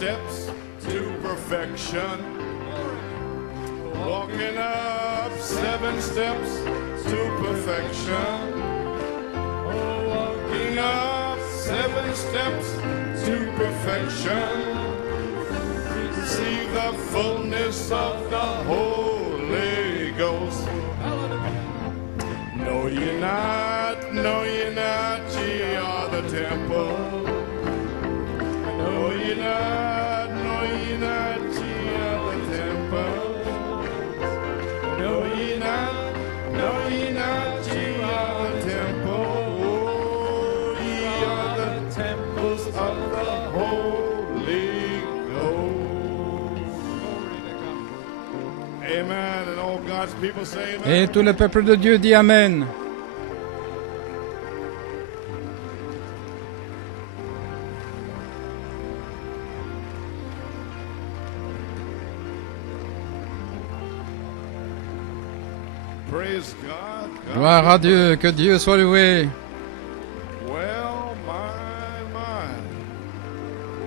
steps to perfection. Walking up 7 steps to perfection. Oh, walking up 7 steps to perfection. See the fullness of the Holy Ghost. No, you're not, ye are the temple. No, you're not, ye are the temple. No, you're not, ye are the temple. Oh, ye are the temples of the Holy Ghost. Amen. And all God's people say amen. Et tout le peuple de Dieu dit Amen. Praise God. Gloire à Dieu, que Dieu soit loué. Well, my.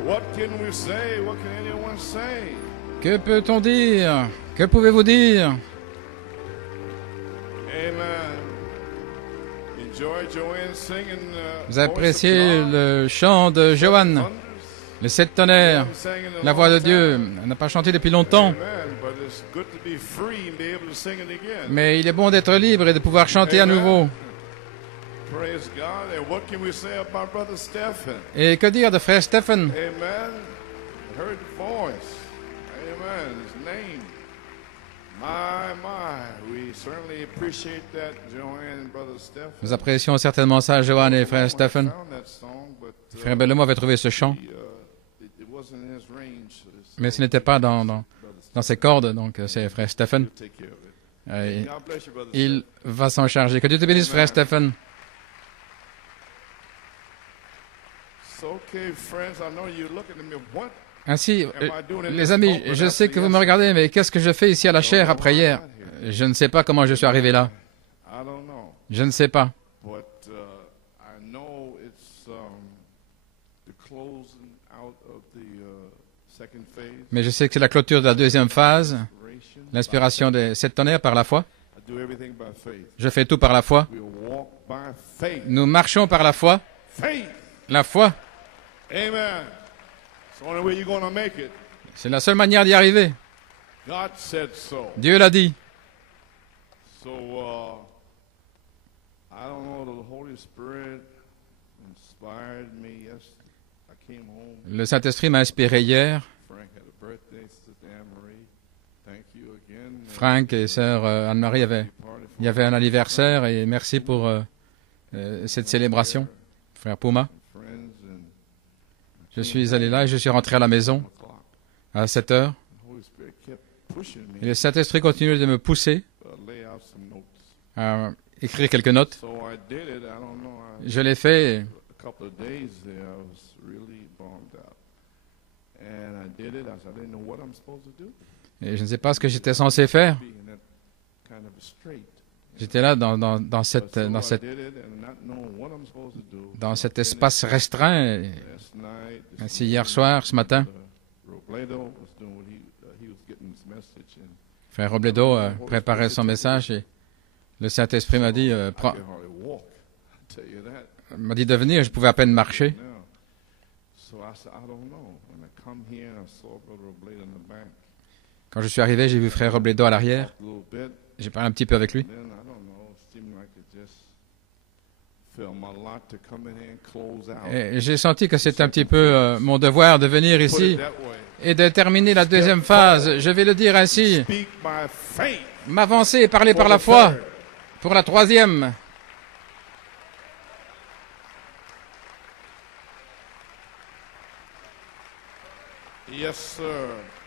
What can we say? What can anyone say? Que peut-on dire? Que pouvez-vous dire? Amen. Enjoy Joanne singing. Vous appréciez le chant de Joanne, les 7 tonnerres, la voix de Dieu. Elle n'a pas chanté depuis longtemps, mais il est bon d'être libre et de pouvoir chanter à nouveau. Praise God. And what can we say about Brother Stephen? Et que dire de frère Stephen? Amen. Heard the voice. Amen. His name. My. We certainly appreciate that, Joanne and Brother Stephen. Nous apprécions certainement ça, Joanne et frère Stephen. Frère Bellemo avait trouvé ce chant, mais ce n'était pas dans ses cordes, donc c'est frère Stephen. Il va s'en charger. Que Dieu te bénisse, frère Stephen. Ainsi, les amis, je sais que vous me regardez, mais qu'est-ce que je fais ici à la chaire après hier? Je ne sais pas comment je suis arrivé là. Je ne sais pas. Mais je sais que c'est la clôture de la deuxième phase, l'inspiration des 7 tonnerres par la foi. Je fais tout par la foi. Nous marchons par la foi. La foi. C'est la seule manière d'y arriver. Dieu l'a dit. Le Saint-Esprit m'a inspiré hier. Frank et sœur Anne-Marie il y avait un anniversaire et merci pour cette célébration. Frère Puma. Je suis allé là et je suis rentré à la maison à 7 heures. Et le Saint-Esprit continue de me pousser à écrire quelques notes. Je l'ai fait. Et je ne sais pas ce que j'étais censé faire. J'étais là dans cet espace restreint. Ainsi, hier soir, ce matin, frère Robledo préparait son message et le Saint-Esprit m'a dit de venir, je pouvais à peine marcher. Quand je suis arrivé, j'ai vu frère Robledo à l'arrière. J'ai parlé un petit peu avec lui. Et j'ai senti que c'était un petit peu mon devoir de venir ici et de terminer la deuxième phase. Je vais le dire ainsi. M'avancer et parler par la foi pour la troisième.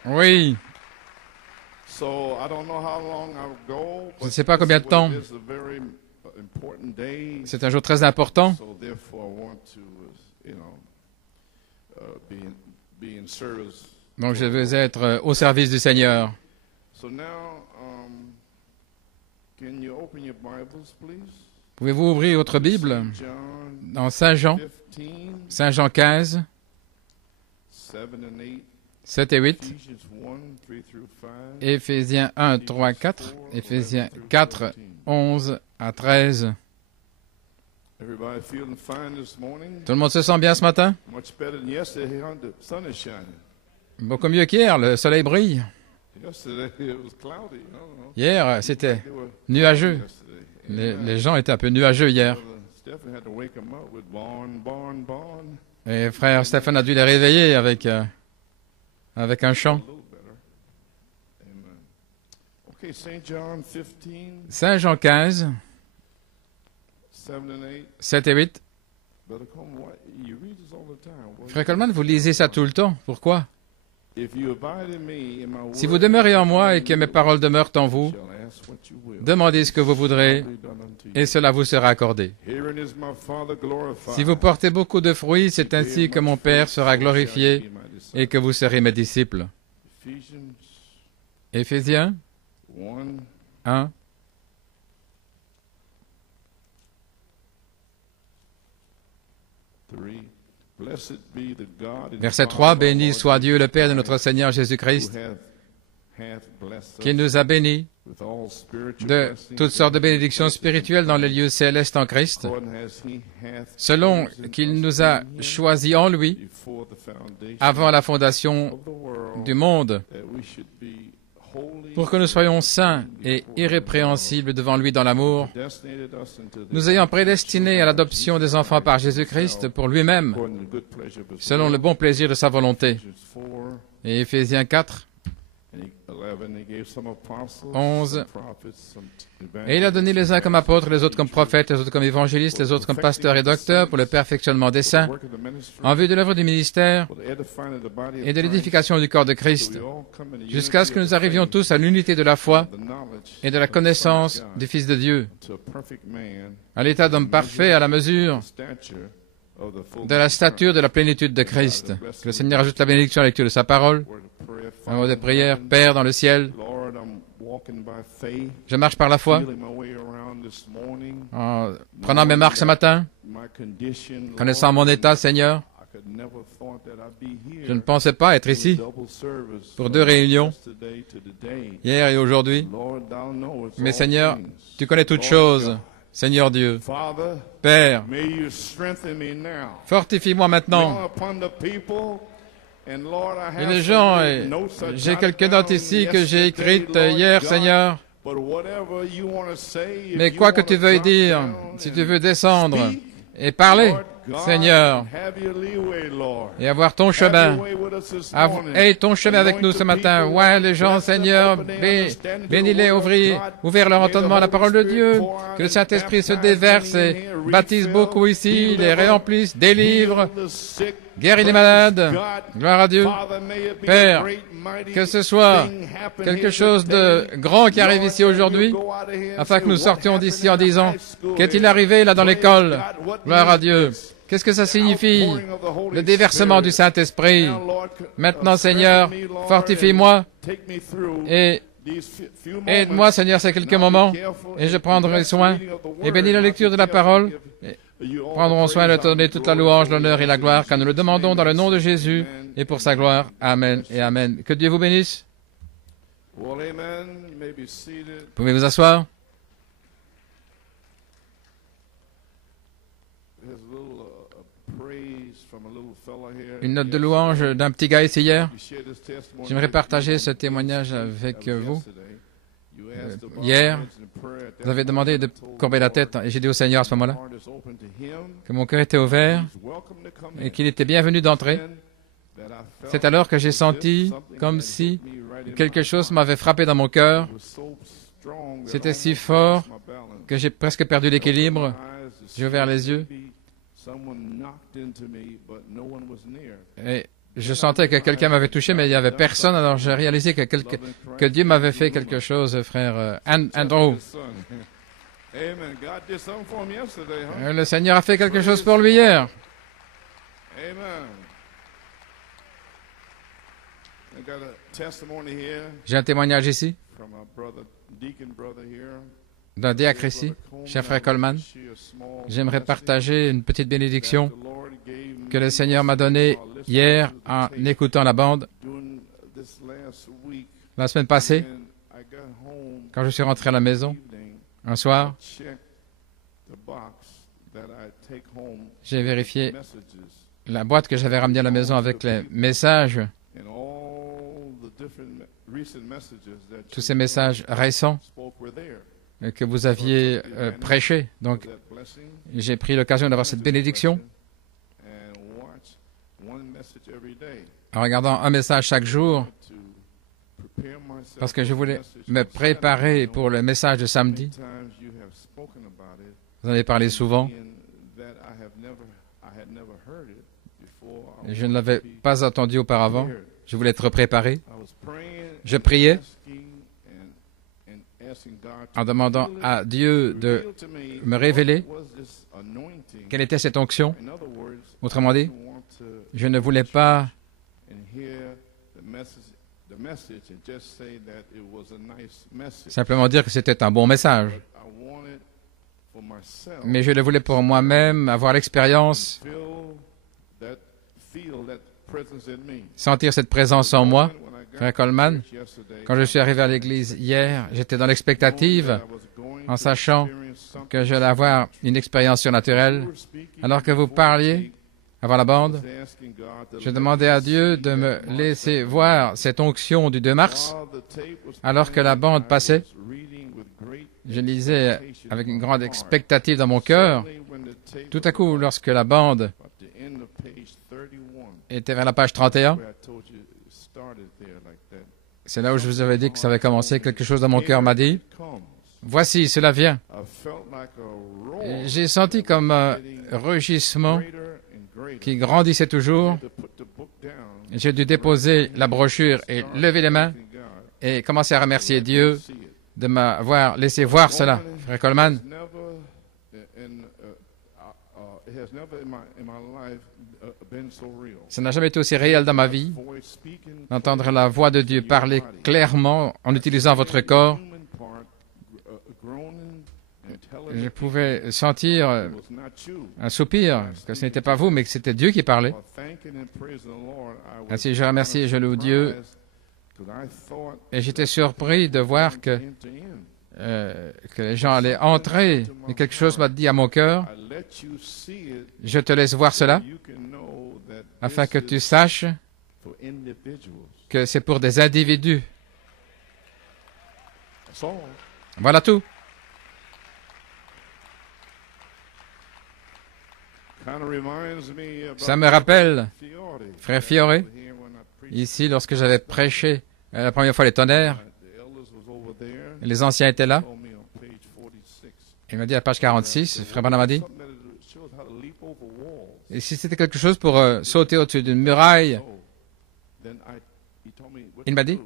Oui. Je ne sais pas combien de temps. C'est un jour très important. Donc je vais être au service du Seigneur. Pouvez-vous ouvrir votre Bible dans Saint Jean 15, 7 et 8, Éphésiens 1, 3, 4, Éphésiens 4, 11 à 13. Tout le monde se sent bien ce matin? Beaucoup mieux qu'hier, le soleil brille. Hier, c'était nuageux. Les gens étaient un peu nuageux hier. Et frère Stéphane a dû les réveiller avec un chant. Saint Jean 15, 7 et 8. Frère Coleman, vous lisez ça tout le temps. Pourquoi? Si vous demeurez en moi et que mes paroles demeurent en vous, demandez ce que vous voudrez et cela vous sera accordé. Si vous portez beaucoup de fruits, c'est ainsi que mon Père sera glorifié et que vous serez mes disciples. Éphésiens 1. Verset 3, béni soit Dieu le Père de notre Seigneur Jésus-Christ, qui nous a bénis de toutes sortes de bénédictions spirituelles dans les lieux célestes en Christ, selon qu'il nous a choisis en lui avant la fondation du monde, pour que nous soyons saints et irrépréhensibles devant lui dans l'amour, nous ayant prédestinés à l'adoption des enfants par Jésus-Christ pour lui-même, selon le bon plaisir de sa volonté. Et Éphésiens 4, 11. Et il a donné les uns comme apôtres, les autres comme prophètes, les autres comme évangélistes, les autres comme pasteurs et docteurs pour le perfectionnement des saints, en vue de l'œuvre du ministère et de l'édification du corps de Christ, jusqu'à ce que nous arrivions tous à l'unité de la foi et de la connaissance du Fils de Dieu, à l'état d'homme parfait à la mesure de la stature de la plénitude de Christ. Que le Seigneur ajoute la bénédiction à la lecture de sa parole. Un mot de prière. Père dans le ciel, je marche par la foi, en prenant mes marques ce matin, connaissant mon état, Seigneur. Je ne pensais pas être ici pour 2 réunions, hier et aujourd'hui. Mais Seigneur, tu connais toutes choses. Seigneur Dieu, Père, fortifie-moi maintenant. Et les gens, j'ai quelques notes ici que j'ai écrites hier, Seigneur. Mais quoi que tu veuilles dire, si tu veux descendre et parler, Seigneur, et avoir ton chemin. Aie ton chemin avec nous ce matin. Ouais, les gens, Seigneur, bénis-les, ouvrir leur entendement à la parole de Dieu. Que le Saint-Esprit se déverse et baptise beaucoup ici, les réemplisse, délivre, guérit les malades. Gloire à Dieu. Père, que ce soit quelque chose de grand qui arrive ici aujourd'hui, afin que nous sortions d'ici en disant, qu'est-il arrivé là dans l'école? Gloire à Dieu. Qu'est-ce que ça signifie? Le déversement du Saint-Esprit. Maintenant, Seigneur, fortifie-moi et aide-moi, Seigneur, ces quelques moments, et je prendrai soin. Et bénis la lecture de la parole. Prendrons soin de te donner toute la louange, l'honneur et la gloire, car nous le demandons dans le nom de Jésus et pour sa gloire. Amen et Amen. Que Dieu vous bénisse. Pouvez vous asseoir? Une note de louange d'un petit gars ici hier. J'aimerais partager ce témoignage avec vous. Hier, vous avez demandé de courber la tête et j'ai dit au Seigneur à ce moment-là que mon cœur était ouvert et qu'il était bienvenu d'entrer. C'est alors que j'ai senti comme si quelque chose m'avait frappé dans mon cœur. C'était si fort que j'ai presque perdu l'équilibre. J'ai ouvert les yeux. Et je sentais que quelqu'un m'avait touché, mais il n'y avait personne. Alors j'ai réalisé que Dieu m'avait fait quelque chose, frère Andrew. Le Seigneur a fait quelque chose pour lui hier. J'ai un témoignage ici d'un diacre ici, cher frère Coleman. J'aimerais partager une petite bénédiction que le Seigneur m'a donnée hier en écoutant la bande La semaine passée, quand je suis rentré à la maison, un soir, j'ai vérifié la boîte que j'avais ramenée à la maison avec les messages, tous ces messages récents que vous aviez prêchés. Donc, j'ai pris l'occasion d'avoir cette bénédiction en regardant un message chaque jour, parce que je voulais me préparer pour le message de samedi. Vous en avez parlé souvent. Je ne l'avais pas entendu auparavant. Je voulais être préparé. Je priais en demandant à Dieu de me révéler quelle était cette onction. Autrement dit, je ne voulais pas simplement dire que c'était un bon message, mais je le voulais pour moi-même, avoir l'expérience, sentir cette présence en moi. Frère Coleman, quand je suis arrivé à l'église hier, j'étais dans l'expectative, en sachant que j'allais avoir une expérience surnaturelle. Alors que vous parliez avant la bande, je demandais à Dieu de me laisser voir cette onction du 2 mars. Alors que la bande passait, je lisais avec une grande expectative dans mon cœur. Tout à coup, lorsque la bande était vers la page 31, c'est là où je vous avais dit que ça avait commencé. Quelque chose dans mon cœur m'a dit, voici, cela vient. J'ai senti comme un rugissement qui grandissait toujours. J'ai dû déposer la brochure et lever les mains et commencer à remercier Dieu de m'avoir laissé voir cela. Frère Coleman, ça n'a jamais été aussi réel dans ma vie, d'entendre la voix de Dieu parler clairement en utilisant votre corps. Je pouvais sentir un soupir, que ce n'était pas vous, mais que c'était Dieu qui parlait. Ainsi, je remercie et je loue Dieu. Et j'étais surpris de voir que les gens allaient entrer. Et quelque chose m'a dit à mon cœur, je te laisse voir cela, afin que tu saches que c'est pour des individus. Voilà tout. Ça me rappelle, frère Fiore, ici, lorsque j'avais prêché la première fois les tonnerres, les anciens étaient là. Il m'a dit à page 46, frère Branham m'a dit, et si c'était quelque chose pour sauter au-dessus d'une muraille, il m'a dit,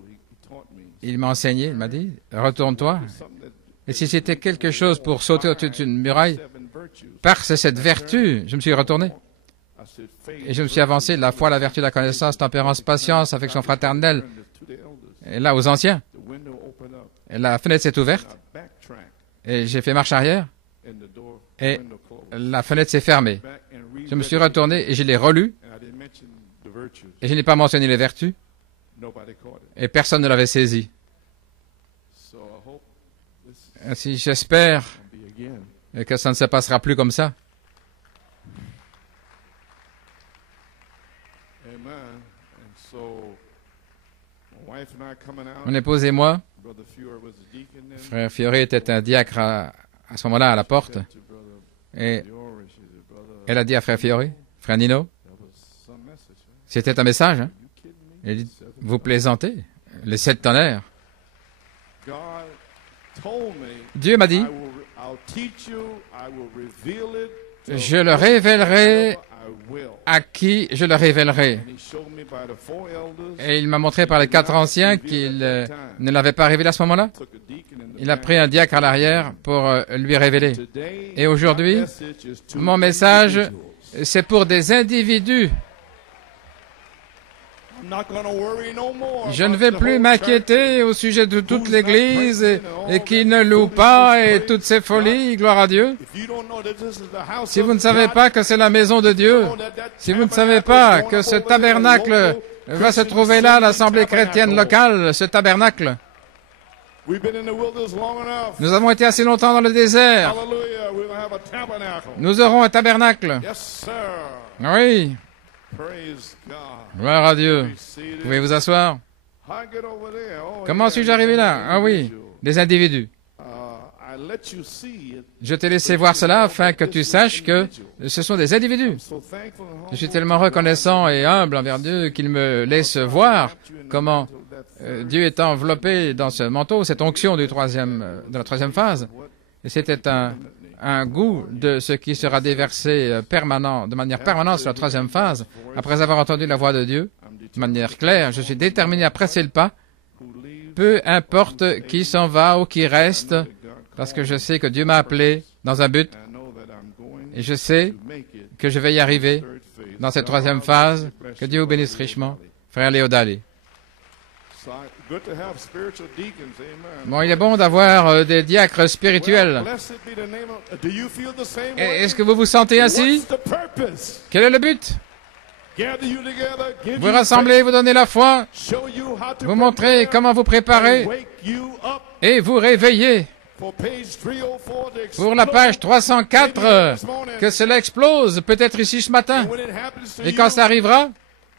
il m'a enseigné, il m'a dit, retourne-toi. Et si c'était quelque chose pour sauter au-dessus d'une muraille, par cette vertu, je me suis retourné. Et je me suis avancé, la foi, la vertu, la connaissance, tempérance, patience, affection fraternelle. Et là, aux anciens. Et la fenêtre s'est ouverte. Et j'ai fait marche arrière. Et la fenêtre s'est fermée. Je me suis retourné et je l'ai relu. Et je n'ai pas mentionné les vertus. Et personne ne l'avait saisi. Ainsi, j'espère que ça ne se passera plus comme ça. Mon épouse et moi, frère Fiore était un diacre à ce moment-là à la porte, et elle a dit à frère Fiore, frère Nino, c'était un message, hein? Elle dit, vous plaisantez, les 7 tonnerres. Dieu m'a dit, je le révélerai à qui je le révélerai. Et il m'a montré par les 4 anciens qu'il ne l'avait pas révélé à ce moment-là. Il a pris un diacre à l'arrière pour lui révéler. Et aujourd'hui, mon message, c'est pour des individus. Je ne vais plus m'inquiéter au sujet de toute l'Église et qui ne loue pas et toutes ces folies, gloire à Dieu. Si vous ne savez pas que c'est la maison de Dieu, si vous ne savez pas que ce tabernacle va se trouver là, l'assemblée chrétienne locale, ce tabernacle. Nous avons été assez longtemps dans le désert. Nous aurons un tabernacle. Oui. Gloire à Dieu. Vous pouvez vous asseoir. Comment suis-je arrivé là? Ah oui, des individus. Je t'ai laissé voir cela afin que tu saches que ce sont des individus. Je suis tellement reconnaissant et humble envers Dieu qu'il me laisse voir comment Dieu est enveloppé dans ce manteau, cette onction de la troisième phase. Et c'était un goût de ce qui sera déversé de manière permanente sur la troisième phase. Après avoir entendu la voix de Dieu, de manière claire, je suis déterminé à presser le pas, peu importe qui s'en va ou qui reste, parce que je sais que Dieu m'a appelé dans un but, et je sais que je vais y arriver dans cette troisième phase. Que Dieu vous bénisse richement. Frère Léodali. Bon, il est bon d'avoir des diacres spirituels. Est-ce que vous vous sentez ainsi? Quel est le but? Vous rassemblez, vous donnez la foi, vous montrez comment vous préparer et vous réveillez. Pour la page 304, que cela explose, peut-être ici ce matin. Et quand ça arrivera,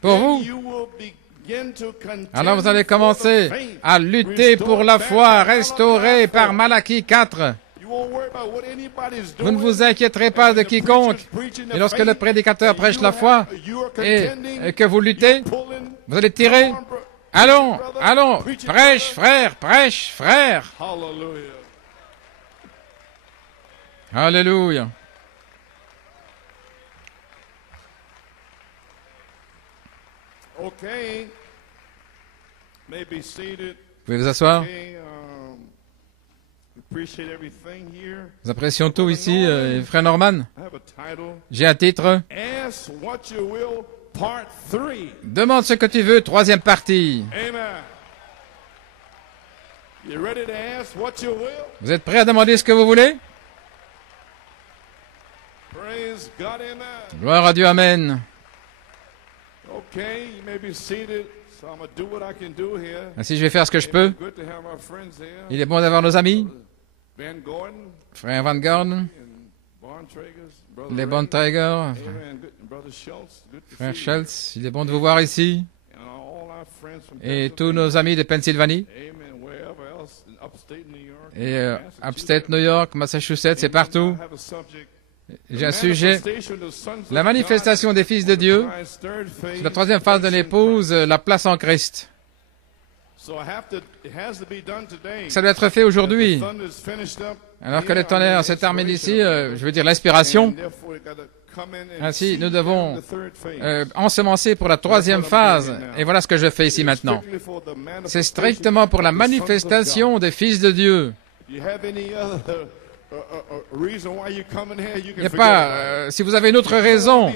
pour vous, alors vous allez commencer à lutter pour la foi restaurée par Malachie 4. Vous ne vous inquiéterez pas de quiconque. Et lorsque le prédicateur prêche la foi et que vous luttez, vous allez tirer. Allons, allons, prêche, frère, prêche, frère. Alléluia. Vous pouvez vous asseoir. Nous apprécions tout ici, frère Norman. J'ai un titre. Demande ce que tu veux, troisième partie. Vous êtes prêts à demander ce que vous voulez? Gloire à Dieu, amen. Ainsi, je vais faire ce que je peux. Il est bon d'avoir nos amis. Frère Van Gordon, les Bontrager, frère Schultz, il est bon de vous voir ici. Et tous nos amis de Pennsylvanie. Et Upstate New York, Massachusetts, c'est partout. J'ai un sujet, la manifestation des fils de Dieu, c'est la troisième phase de l'épouse, la place en Christ. Ça doit être fait aujourd'hui. Alors que le tonnerre se termine ici, je veux dire l'inspiration. Ainsi, nous devons ensemencer pour la troisième phase. Et voilà ce que je fais ici maintenant. C'est strictement pour la manifestation des fils de Dieu. Il n'y a pas, si vous avez une autre raison,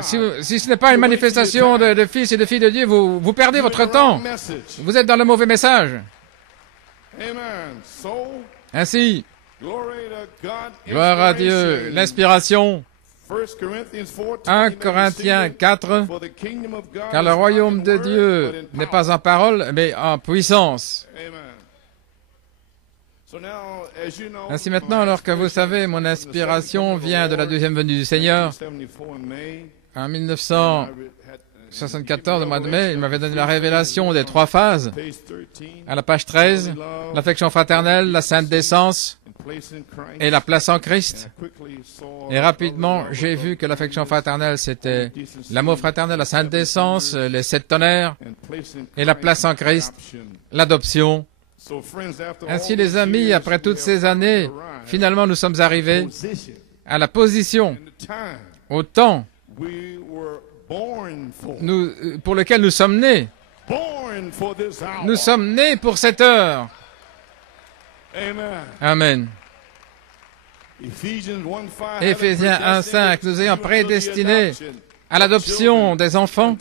si ce n'est pas une manifestation de fils et de filles de Dieu, vous perdez votre temps. Vous êtes dans le mauvais message. Ainsi, gloire à Dieu, l'inspiration. 1 Corinthiens 4, car le royaume de Dieu n'est pas en parole, mais en puissance. Ainsi maintenant, alors que vous savez, mon inspiration vient de la deuxième venue du Seigneur. En 1974, au mois de mai, il m'avait donné la révélation des trois phases. À la page 13, l'affection fraternelle, la sainte décence et la place en Christ. Et rapidement, j'ai vu que l'affection fraternelle, c'était l'amour fraternel, la sainte décence, les 7 tonnerres et la place en Christ, l'adoption. Ainsi, les amis, après toutes ces années, finalement, nous sommes arrivés à la position, au temps pour lequel nous sommes nés. Nous sommes nés pour cette heure. Amen. Éphésiens 1.5, nous ayons prédestinés à l'adoption des enfants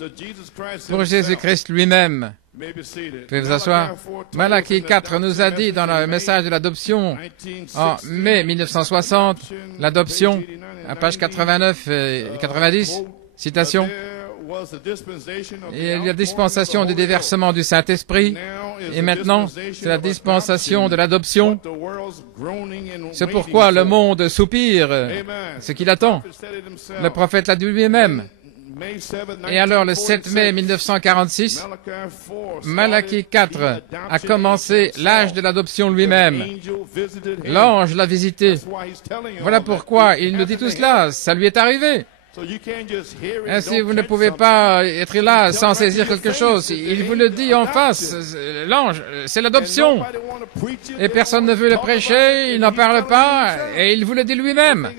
pour Jésus-Christ lui-même. Vous pouvez vous asseoir. Malachie 4 nous a dit dans le message de l'adoption en mai 1960, l'adoption, à page 89 et 90, citation, il y a la dispensation du déversement du Saint-Esprit, et maintenant, c'est la dispensation de l'adoption. C'est pourquoi le monde soupire, ce qu'il attend. Le prophète l'a dit lui-même. Et alors, le 7 mai 1946, Malachie 4 a commencé l'âge de l'adoption lui-même. L'ange l'a visité. Voilà pourquoi il nous dit tout cela. Ça lui est arrivé. Ainsi, vous ne pouvez pas être là sans saisir quelque chose. Il vous le dit en face. L'ange, c'est l'adoption. Et personne ne veut le prêcher, il n'en parle pas, et il vous le dit lui-même.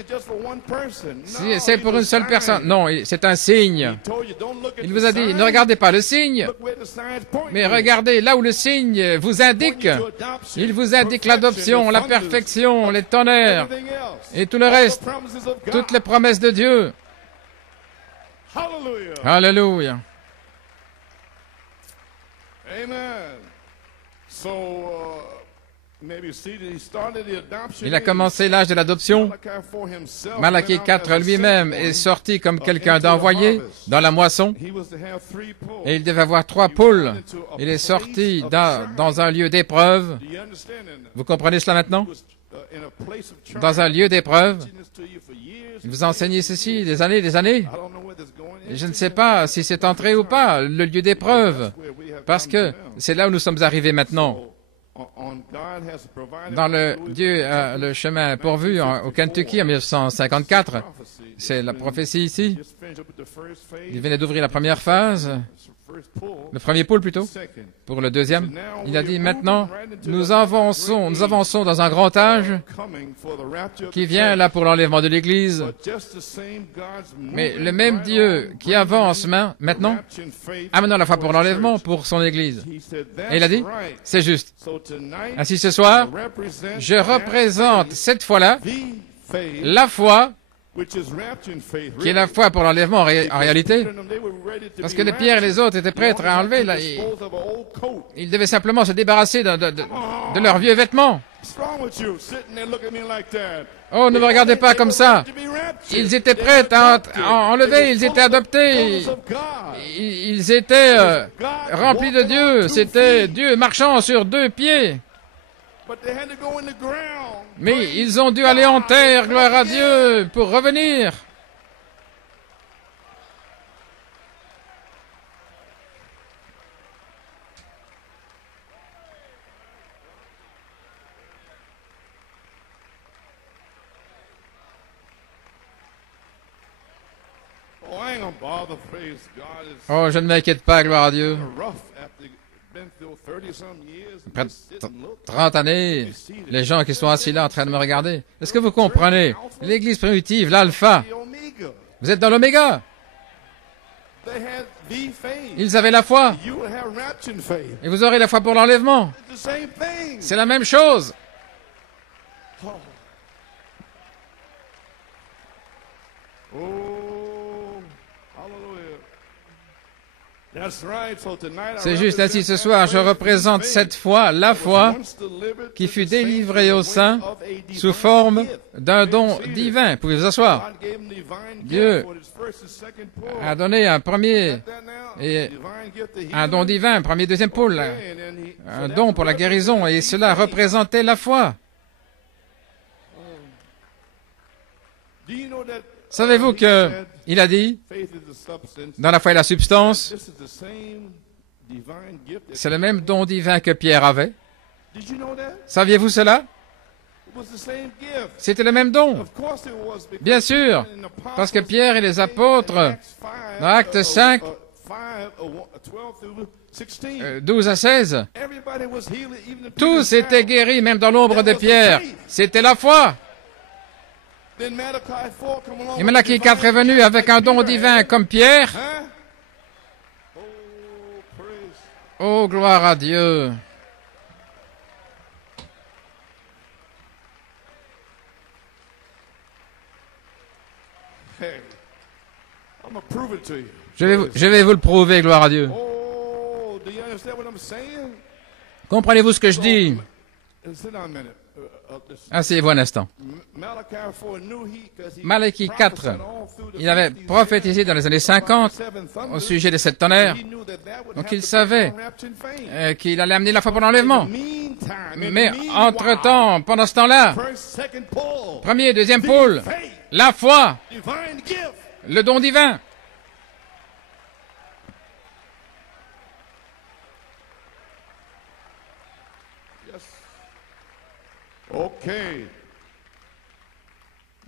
C'est pour une seule personne. Non, c'est un signe. Il vous a dit, ne regardez pas le signe, mais regardez là où le signe vous indique. Il vous indique l'adoption, la perfection, les tonnerres, et tout le reste, toutes les promesses de Dieu. Alléluia. Il a commencé l'âge de l'adoption. Malachie 4 lui-même est sorti comme quelqu'un d'envoyé dans la moisson. Et il devait avoir 3 poules. Il est sorti dans un lieu d'épreuve. Vous comprenez cela maintenant? Dans un lieu d'épreuve. Il vous a enseigné ceci des années, des années. Je ne sais pas si c'est entré ou pas, le lieu d'épreuve, parce que c'est là où nous sommes arrivés maintenant. Dans Dieu a le chemin pourvu au Kentucky en 1954. C'est la prophétie ici. Il venait d'ouvrir la première phase, le premier pôle plutôt, pour le deuxième. Il a dit maintenant, nous avançons dans un grand âge qui vient là pour l'enlèvement de l'Église. Mais le même Dieu qui avance maintenant, amène la foi pour l'enlèvement pour son Église. Et il a dit, c'est juste. Ainsi ce soir, je représente cette fois-là la foi qui est la foi pour l'enlèvement en réalité, parce que les Pierre et les autres étaient prêts à enlever, là, ils devaient simplement se débarrasser de leurs vieux vêtements. Oh, ne me regardez pas comme ça. Ils étaient prêts à enlever, ils étaient adoptés, ils étaient remplis de Dieu, c'était Dieu marchant sur 2 pieds. Mais ils ont dû aller en terre, gloire à Dieu, pour revenir. Oh, je ne m'inquiète pas, gloire à Dieu. Après 30 années, les gens qui sont assis là en train de me regarder. Est-ce que vous comprenez? L'Église primitive, l'alpha. Vous êtes dans l'oméga. Ils avaient la foi. Et vous aurez la foi pour l'enlèvement. C'est la même chose. C'est juste ainsi ce soir, je représente cette foi, la foi qui fut délivrée aux saints sous forme d'un don divin. Vous pouvez vous asseoir. Dieu a donné un premier et un don divin, un premier, deuxième pôle, un don pour la guérison, et cela représentait la foi. Savez-vous que il a dit, dans la foi et la substance, c'est le même don divin que Pierre avait. Saviez-vous cela? C'était le même don. Bien sûr, parce que Pierre et les apôtres, dans Actes 5, 12 à 16, tous étaient guéris, même dans l'ombre de Pierre. C'était la foi. Et Malachie 4 est venu avec un don divin comme Pierre. Oh, gloire à Dieu. I'm gonna prove it to you. Je vais vous le prouver, gloire à Dieu. Oh, do you understand what I'm saying? Comprenez-vous ce que je dis? Sit down a minute. Asseyez-vous un instant. Malachie 4, il avait prophétisé dans les années 50 au sujet de cette tonnerre. Donc il savait qu'il allait amener la foi pour l'enlèvement. Mais entre-temps, pendant ce temps-là, premier, deuxième pôle, la foi, le don divin. Okay.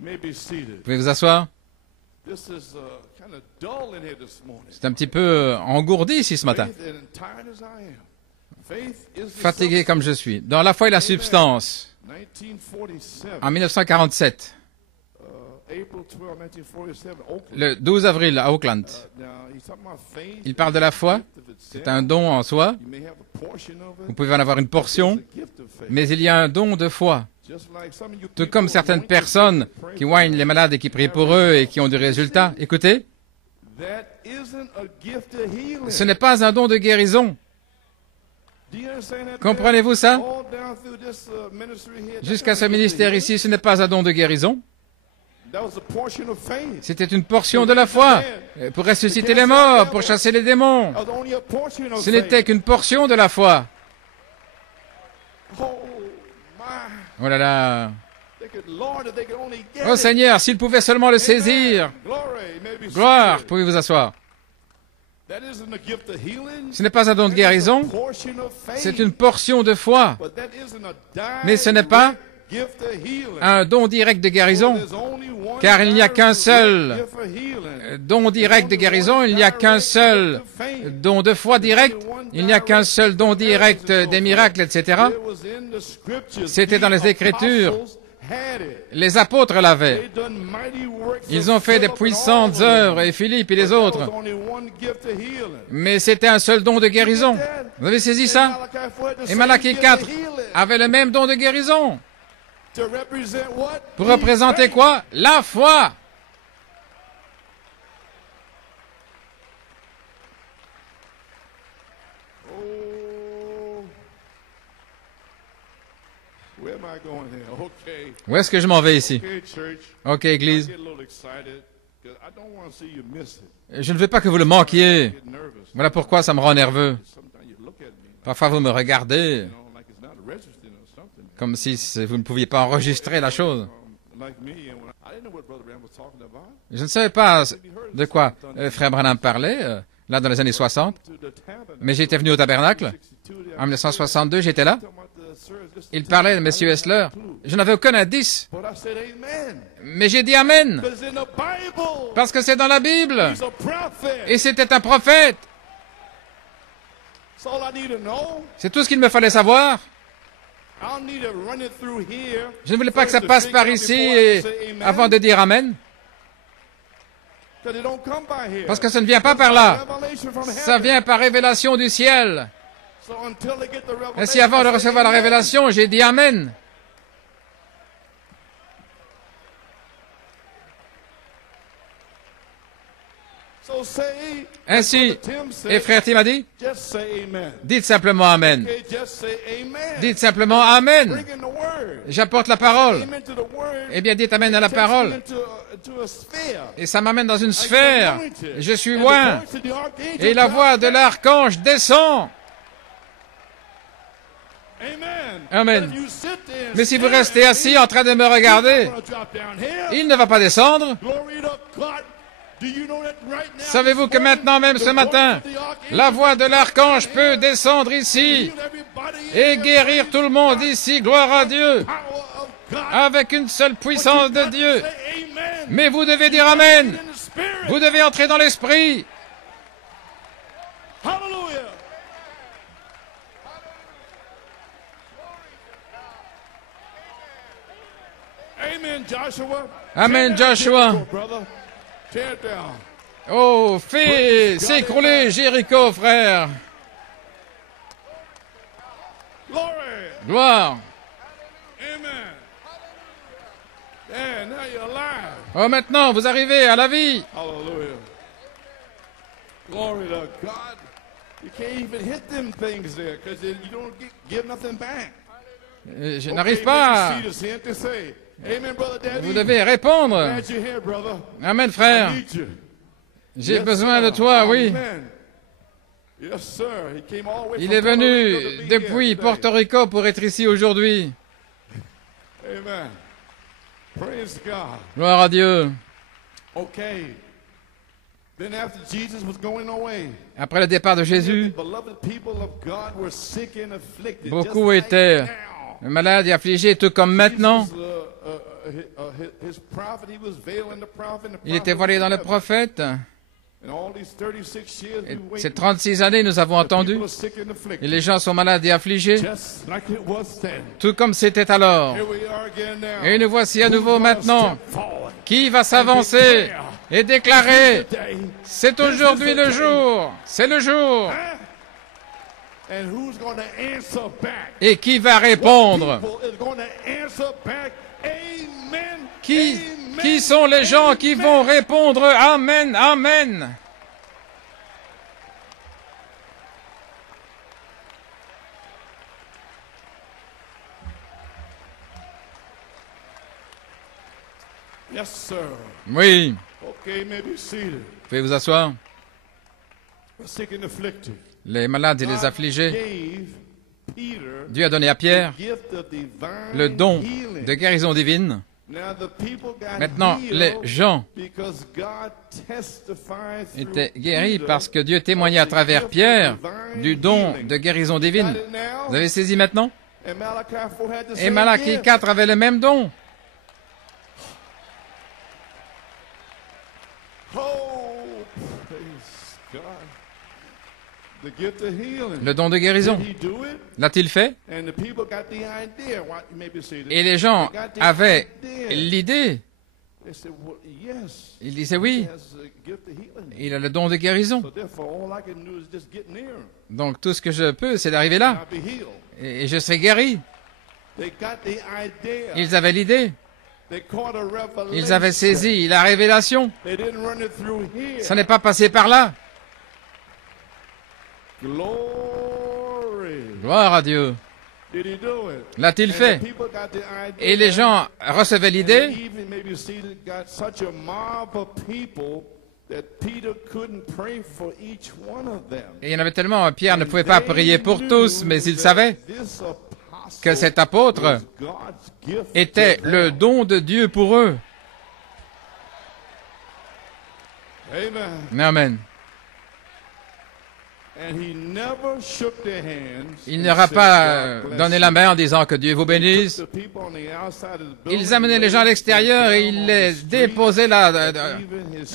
May be seated. Vous pouvez vous asseoir. This is kind of dull in here this morning. C'est un petit peu engourdi ici ce matin. Fatigué comme je suis. Dans la foi et la substance. En 1947. Le 12 avril à Auckland. Il parle de la foi. C'est un don en soi. Vous pouvez en avoir une portion. Mais il y a un don de foi. Tout comme certaines personnes qui voignent les malades et qui prient pour eux et qui ont du résultat. Écoutez. Ce n'est pas un don de guérison. Comprenez-vous ça? Jusqu'à ce ministère ici, ce n'est pas un don de guérison. C'était une portion de la foi pour ressusciter les morts, pour chasser les démons. Ce n'était qu'une portion de la foi. Oh là là. Oh Seigneur, s'il pouvait seulement le saisir. Gloire, pouvez vous asseoir. Ce n'est pas un don de guérison, c'est une portion de foi. Mais ce n'est pas un don direct de guérison, car il n'y a qu'un seul don direct de guérison, il n'y a qu'un seul don de foi direct, il n'y a qu'un seul don direct des miracles, etc. C'était dans les Écritures. Les apôtres l'avaient. Ils ont fait des puissantes œuvres, et Philippe et les autres. Mais c'était un seul don de guérison. Vous avez saisi ça? Et Malachie 4 avait le même don de guérison. Pour représenter quoi? La foi. Où est-ce que je m'en vais ici? Ok, Église. Je ne veux pas que vous le manquiez. Voilà pourquoi ça me rend nerveux. Parfois, vous me regardez comme si vous ne pouviez pas enregistrer la chose. Je ne savais pas de quoi Frère Branham parlait, là dans les années 60, mais j'étais venu au tabernacle. En 1962, j'étais là. Il parlait de M. Hessler. Je n'avais aucun indice. Mais j'ai dit Amen. Parce que c'est dans la Bible. Et c'était un prophète. C'est tout ce qu'il me fallait savoir. Je ne voulais pas que ça passe par ici avant de dire Amen. Parce que ça ne vient pas par là. Ça vient par révélation du ciel. Ainsi, avant de recevoir la révélation, j'ai dit Amen. Ainsi, et frère Tim a dit, dites simplement Amen. Dites simplement Amen. J'apporte la parole. Eh bien, dites Amen à la parole. Et ça m'amène dans une sphère. Je suis loin. Et la voix de l'archange descend. Amen. Mais si vous restez assis en train de me regarder, il ne va pas descendre. Savez-vous que maintenant même ce matin, la voix de l'archange peut descendre ici et guérir tout le monde ici, gloire à Dieu, avec une seule puissance de Dieu. Mais vous devez dire Amen. Vous devez entrer dans l'esprit. Amen, Joshua. Oh, fais s'écrouler Jéricho, frère. Gloire. Oh, maintenant, vous arrivez à la vie. Glory to God. You can't even hit them things there because you don't give nothing back. Je n'arrive pas. Amen, brother Daddy. Vous devez répondre. Glad you're here, brother. Amen, frère. I need you. J'ai Yes, besoin sir. de toi, oui. Amen. Yes, sir. He came all the way Il from est Puerto Rico venu to be depuis here today. Porto Rico pour être ici aujourd'hui. Amen. Praise God. Gloire à Dieu. Okay. Then after Jesus was going away, Après le départ de Jésus, the beloved people of God were sick and afflicted. beaucoup just like étaient now. malades et affligés, tout comme maintenant. Jesus, his prophet, he was veiled in the prophet, and the Il était prophet voilé was dans le heaven. prophète. And all these 36 years Et we wait. ces 36 années, nous avons entendu. People are sick and Et afflicted. les gens sont malades et affligés, Just like it was then. tout comme c'était alors. Here we are again now. Et nous voici à Who's nouveau gonna maintenant. step forward Qui va s'avancer et déclarer, today? c'est aujourd'hui le jour, c'est le jour. And who's going to answer back? Et qui va répondre? People is going to answer back. Amen. Qui sont les gens qui vont répondre Amen, Amen? Yes, sir. Oui, Okay, maybe seated. vous pouvez vous asseoir. The sick and afflicted. Les malades et les God affligés, gave Peter Dieu a donné à Pierre the gift of divine le don healing. de guérison divine. Now the people got Maintenant, les healed gens because God testified through étaient guéris Peter parce que Dieu témoignait à of the travers gift of Pierre divine du don healing. de guérison Got divine. it now? Vous avez saisi maintenant? And Malachi 4 had the Et same Malachie gift. 4 avait le même don. Oh, praise God. The gift of healing. Le don de guérison. Did he do it? L'a-t-il fait? And the people got the idea. Why, maybe say this. Et les gens They got the avaient idea. l'idée. They said, well, yes. Ils disaient He oui, has a gift of healing. il a le don de guérison. So therefore, all I can do is just get near him. Donc tout ce que je peux, c'est d'arriver là. I'll be healed. Et je serai guéri. They got the idea. Ils avaient l'idée. They caught a revelation. Ils avaient saisi la révélation. They didn't run it through here. Ça n'est pas passé par là. Glory. Gloire à Dieu. Did he do it? L'a-t-il And fait? the people got the idea. Et les gens recevaient And they l'idée. even maybe see that got such a mob of people that Peter couldn't pray for each one of them. Et il y en avait tellement, Pierre ne pouvait pas prier pour tous, mais il savait que cet apôtre était le don de Dieu pour eux. Amen. Amen. And he never shook their hands Il and n'aura said, pas "God bless donné you." la main en disant que Dieu vous bénisse. The people on the outside of the building, Ils amenaient les gens à l'extérieur et ils les déposaient là,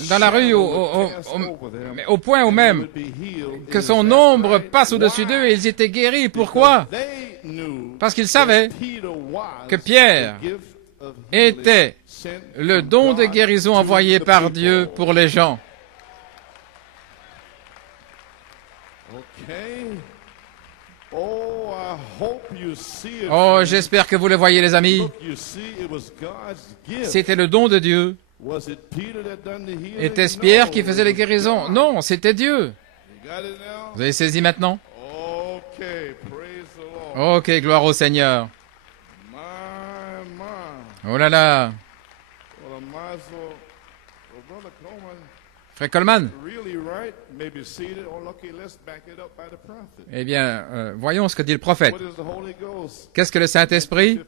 dans la rue au point où même que son ombre passe au-dessus d'eux et ils étaient guéris. Pourquoi? Parce qu'ils savaient que Pierre était le don de guérison envoyé par Dieu pour les gens. Oh, j'espère que vous le voyez, les amis. C'était le don de Dieu. Était-ce Pierre qui faisait les guérisons? Non, c'était Dieu. Vous avez saisi maintenant? Ok, gloire au Seigneur. Oh là là. Frère Coleman. Eh bien, voyons ce que dit le prophète. Qu'est-ce que le Saint-Esprit?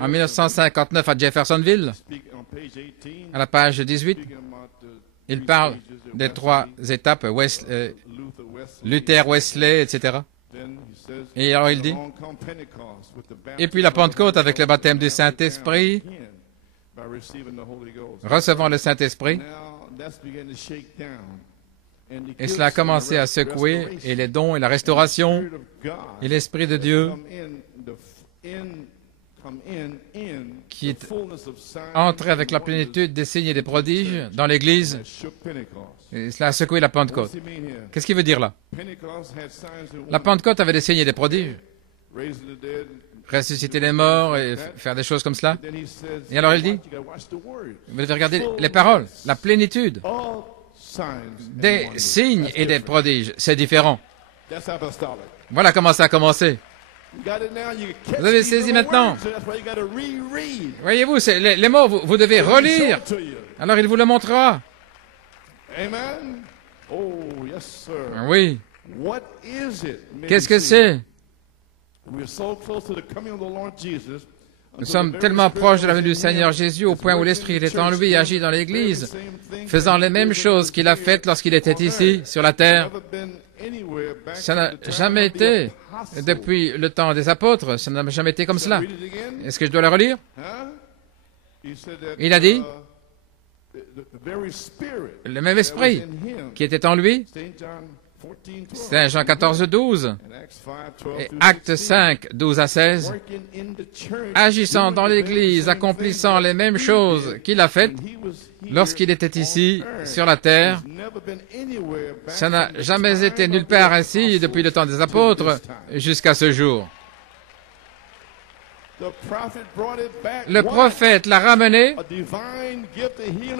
En 1959 à Jeffersonville, à la page 18, il parle des 3 étapes, Luther, Wesley, etc. Et alors il dit, et puis la Pentecôte avec le baptême du Saint-Esprit, recevant le Saint-Esprit, et cela a commencé à secouer, et les dons et la restauration, et l'Esprit de Dieu qui est entré avec la plénitude des signes et des prodiges dans l'Église, et cela a secoué la Pentecôte. Qu'est-ce qu'il veut dire là? La Pentecôte avait des signes et des prodiges, ressusciter les morts et faire des choses comme cela. Et alors il dit, vous devez regarder les paroles, la plénitude des signes et des prodiges. C'est différent. Voilà comment ça a commencé. Vous avez saisi maintenant. Voyez-vous, les mots, vous devez relire. Alors il vous le montrera. Oui. Qu'est-ce que c'est? Nous sommes tellement proches de la venue du Seigneur Jésus au point où l'Esprit est en lui et agit dans l'Église, faisant les mêmes choses qu'il a faites lorsqu'il était ici, sur la terre. Ça n'a jamais été, depuis le temps des apôtres, ça n'a jamais été comme cela. Est-ce que je dois le relire? Il a dit, le même esprit qui était en lui, Saint Jean 14, 12, et Actes 5, 12 à 16, agissant dans l'Église, accomplissant les mêmes choses qu'il a faites lorsqu'il était ici, sur la terre. Ça n'a jamais été nulle part ainsi depuis le temps des apôtres jusqu'à ce jour. Le prophète l'a ramené,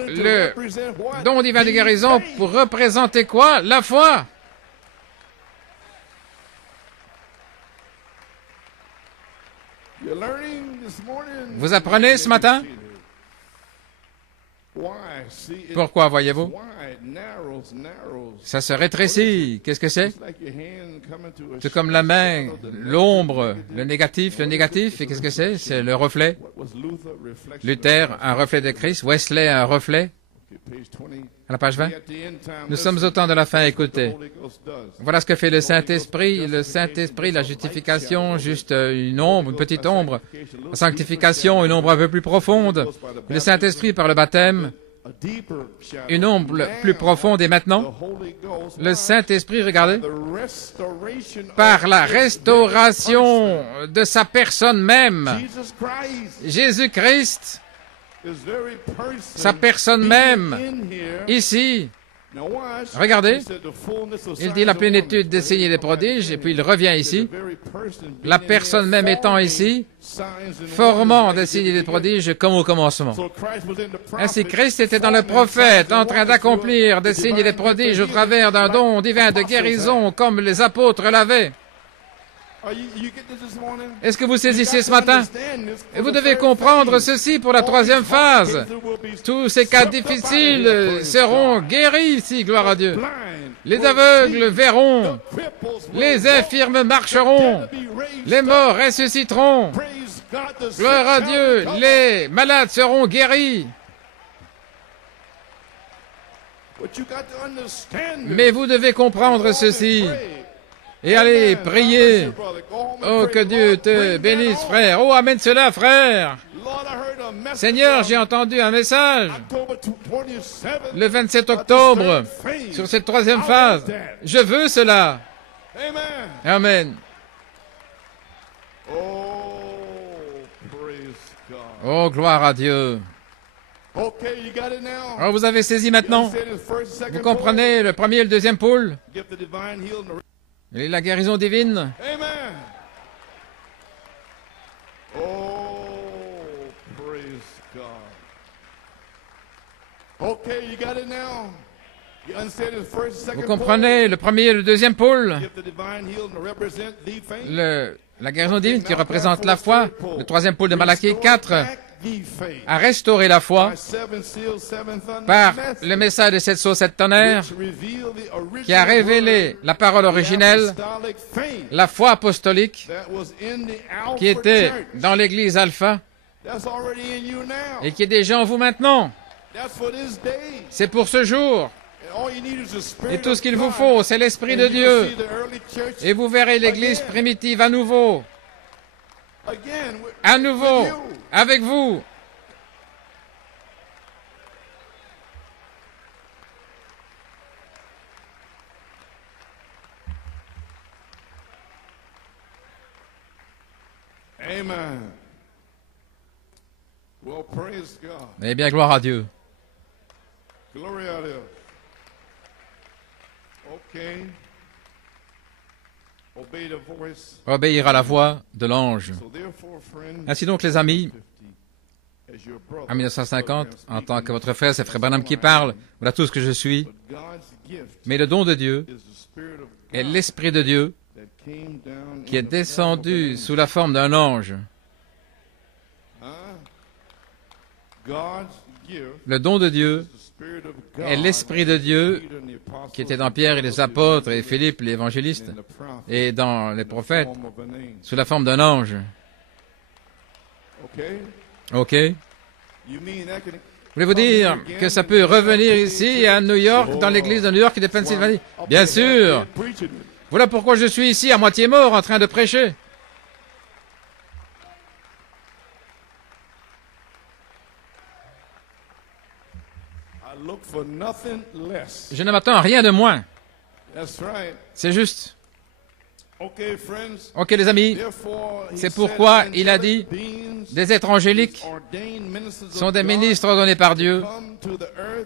le don divin de guérison, pour représenter quoi? La foi. Vous apprenez ce matin? Pourquoi, voyez-vous? Ça se rétrécit. Qu'est-ce que c'est? C'est comme la main, l'ombre, le négatif, et qu'est-ce que c'est? C'est le reflet. Luther, un reflet de Christ. Wesley, un reflet. À la page 20. Nous sommes au temps de la fin, écoutez. Voilà ce que fait le Saint-Esprit. Le Saint-Esprit, la justification, juste une ombre, une petite ombre. La sanctification, une ombre un peu plus profonde. Le Saint-Esprit, par le baptême, une ombre plus profonde. Et maintenant, le Saint-Esprit, regardez, par la restauration de sa personne même, Jésus-Christ, sa personne même, ici. Regardez, il dit la plénitude des signes et des prodiges, et puis il revient ici. La personne même étant ici, formant des signes et des prodiges comme au commencement. Ainsi, Christ était dans le prophète, en train d'accomplir des signes et des prodiges au travers d'un don divin de guérison, comme les apôtres l'avaient. Est-ce que vous saisissez ce matin? Et vous devez comprendre ceci pour la troisième phase. Tous ces cas difficiles seront guéris ici, gloire à Dieu. Les aveugles verront, les infirmes marcheront, les morts ressusciteront. Gloire à Dieu, les malades seront guéris. Mais vous devez comprendre ceci. Et allez, priez. Oh, que Dieu te bénisse, frère. Oh, amène cela, frère. Seigneur, j'ai entendu un message le 27 octobre sur cette troisième phase. Je veux cela. Amen. Oh, gloire à Dieu. Oh, vous avez saisi maintenant? Vous comprenez le premier et le deuxième pôle? Et la guérison divine. Amen. Oh, praise God. Okay, you got it now. You understand the first, second Vous comprenez le premier et le deuxième pôle? La guérison divine qui représente la foi. Le troisième pôle de Malachie 4 a restauré la foi par le message de 7 sceaux, 7 tonnerres, qui a révélé la parole originelle, la foi apostolique, qui était dans l'église Alpha, et qui est déjà en vous maintenant. C'est pour ce jour. Et tout ce qu'il vous faut, c'est l'Esprit de Dieu. Et vous verrez l'église primitive à nouveau. À nouveau, avec vous. Amen. Well, praise God. Eh bien, gloire à Dieu. Glory à Dieu. Okay. Obey the voice. Obéir à la voix de l'ange. Ainsi donc, les amis, en 1950, en tant que votre frère, c'est Frère Branham qui parle. Voilà tout ce que je suis. Mais le don de Dieu est l'Esprit de Dieu qui est descendu sous la forme d'un ange. Le don de Dieu est l'Esprit de Dieu qui était dans Pierre et les apôtres et Philippe l'évangéliste et dans les prophètes sous la forme d'un ange. OK? Voulez-vous dire que ça peut revenir ici à New York, dans l'église de New York et de Pennsylvanie? Bien sûr! Voilà pourquoi je suis ici à moitié mort en train de prêcher. Je ne m'attends à rien de moins. C'est juste. Ok les amis, c'est pourquoi il a dit, des êtres angéliques sont des ministres ordonnés par Dieu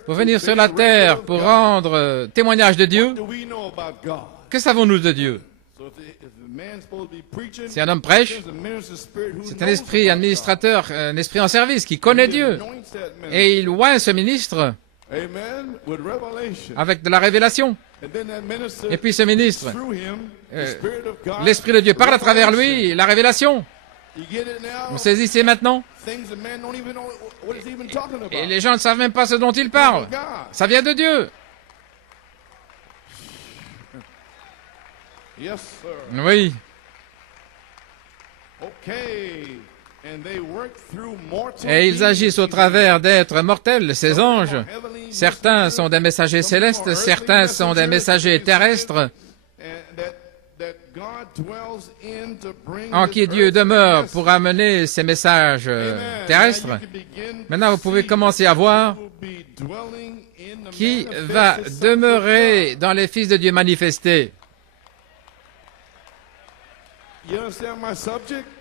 pour venir sur la terre pour rendre témoignage de Dieu. Que savons-nous de Dieu? Si un homme prêche, c'est un esprit administrateur, un esprit en service qui connaît Dieu. Et il oint ce ministre avec de la révélation. Et puis ce ministre, l'Esprit de Dieu parle à travers lui, la révélation. Vous saisissez maintenant? Et les gens ne savent même pas ce dont il parle. Ça vient de Dieu. Oui. Et ils agissent au travers d'êtres mortels, ces anges. Certains sont des messagers célestes, certains sont des messagers terrestres, en qui Dieu demeure pour amener ces messages terrestres. Maintenant, vous pouvez commencer à voir qui va demeurer dans les fils de Dieu manifestés.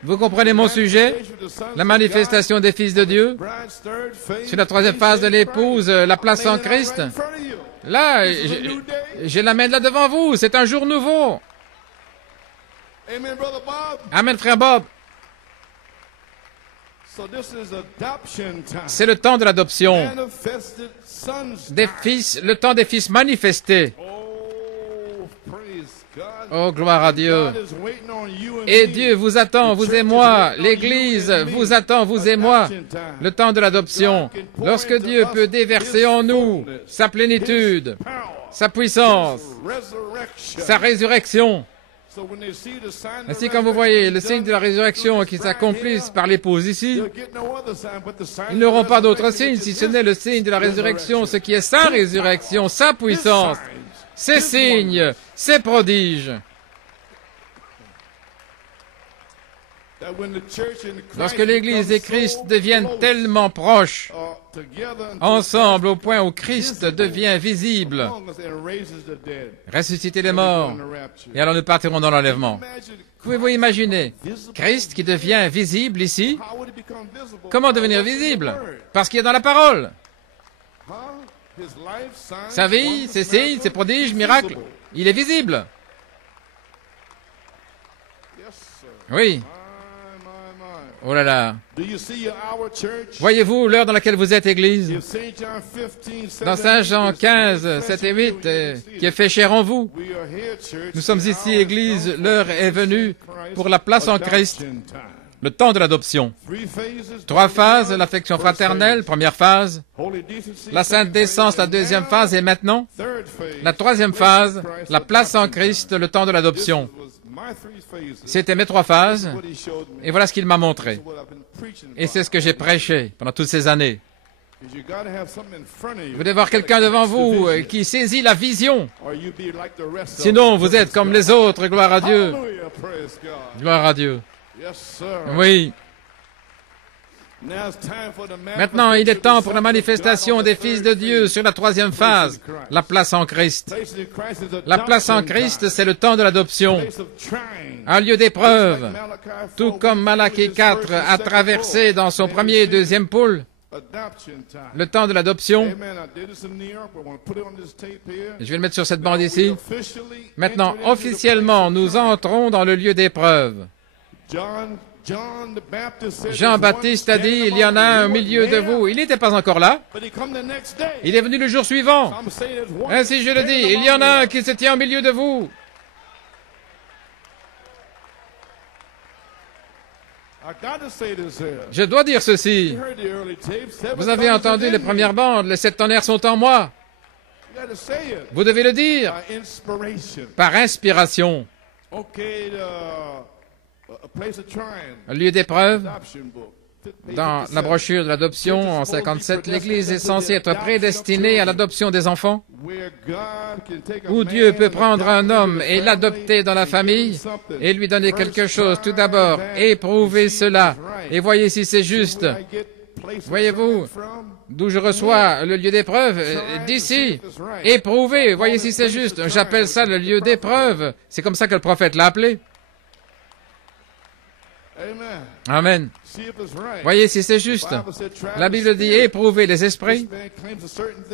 Vous comprenez mon sujet? La manifestation des fils de Dieu. Sur la troisième phase de l'épouse, la place en Christ. Là, je l'amène là devant vous. C'est un jour nouveau. Amen, frère Bob. C'est le temps de l'adoption. Des fils, le temps des fils manifestés. Oh, gloire à Dieu. Et Dieu vous attend, vous et moi. L'Église vous attend, vous et moi. Le temps de l'adoption. Lorsque Dieu peut déverser en nous sa plénitude, sa puissance, sa résurrection. Ainsi, quand vous voyez le signe de la résurrection qui s'accomplisse par l'épouse ici, ils n'auront pas d'autre signe si ce n'est le signe de la résurrection, ce qui est sa résurrection, sa puissance, ses signes, ses prodiges. Lorsque l'Église et Christ deviennent tellement proches, ensemble au point où Christ devient visible, ressusciter les morts, et alors nous partirons dans l'enlèvement. Pouvez-vous imaginer Christ qui devient visible ici? Comment devenir visible? Parce qu'il est dans la parole. Sa vie, ses signes, ses prodiges, miracles, il est visible. Oui. Oh là là. Voyez-vous l'heure dans laquelle vous êtes, Église? Dans Saint Jean 15, 7 et 8, qui est fait chair en vous. Nous sommes ici, Église, l'heure est venue pour la place en Christ. Le temps de l'adoption. 3 phases, l'affection fraternelle, première phase. La sainte décence, la deuxième phase, et maintenant, la 3e phase, la place en Christ, le temps de l'adoption. C'était mes 3 phases, et voilà ce qu'il m'a montré. Et c'est ce que j'ai prêché pendant toutes ces années. Vous devez avoir quelqu'un devant vous qui saisit la vision. Sinon, vous êtes comme les autres, gloire à Dieu. Gloire à Dieu. Oui. Maintenant, il est temps pour la manifestation des fils de Dieu sur la 3e phase, la place en Christ. La place en Christ, c'est le temps de l'adoption, un lieu d'épreuve, tout comme Malachie 4 a traversé dans son premier et 2e pôle. Le temps de l'adoption. Je vais le mettre sur cette bande ici. Maintenant, officiellement, nous entrons dans le lieu d'épreuve. Jean-Baptiste a dit, il y en a un au milieu de vous. Il n'était pas encore là. Il est venu le jour suivant. Ainsi je le dis, il y en a un qui se tient au milieu de vous. Je dois dire ceci. Vous avez entendu les premières bandes, les 7 tonnerres sont en moi. Vous devez le dire par inspiration. Un lieu d'épreuve. Dans la brochure de l'adoption en 57, l'Église est censée être prédestinée à l'adoption des enfants, où Dieu peut prendre un homme et l'adopter dans la famille et lui donner quelque chose. Tout d'abord, éprouvez cela et voyez si c'est juste. Voyez-vous, d'où je reçois le lieu d'épreuve, d'ici. Éprouvez, voyez si c'est juste. J'appelle ça le lieu d'épreuve. C'est comme ça que le prophète l'a appelé. Amen. Voyez si c'est juste. La Bible dit éprouvez les esprits.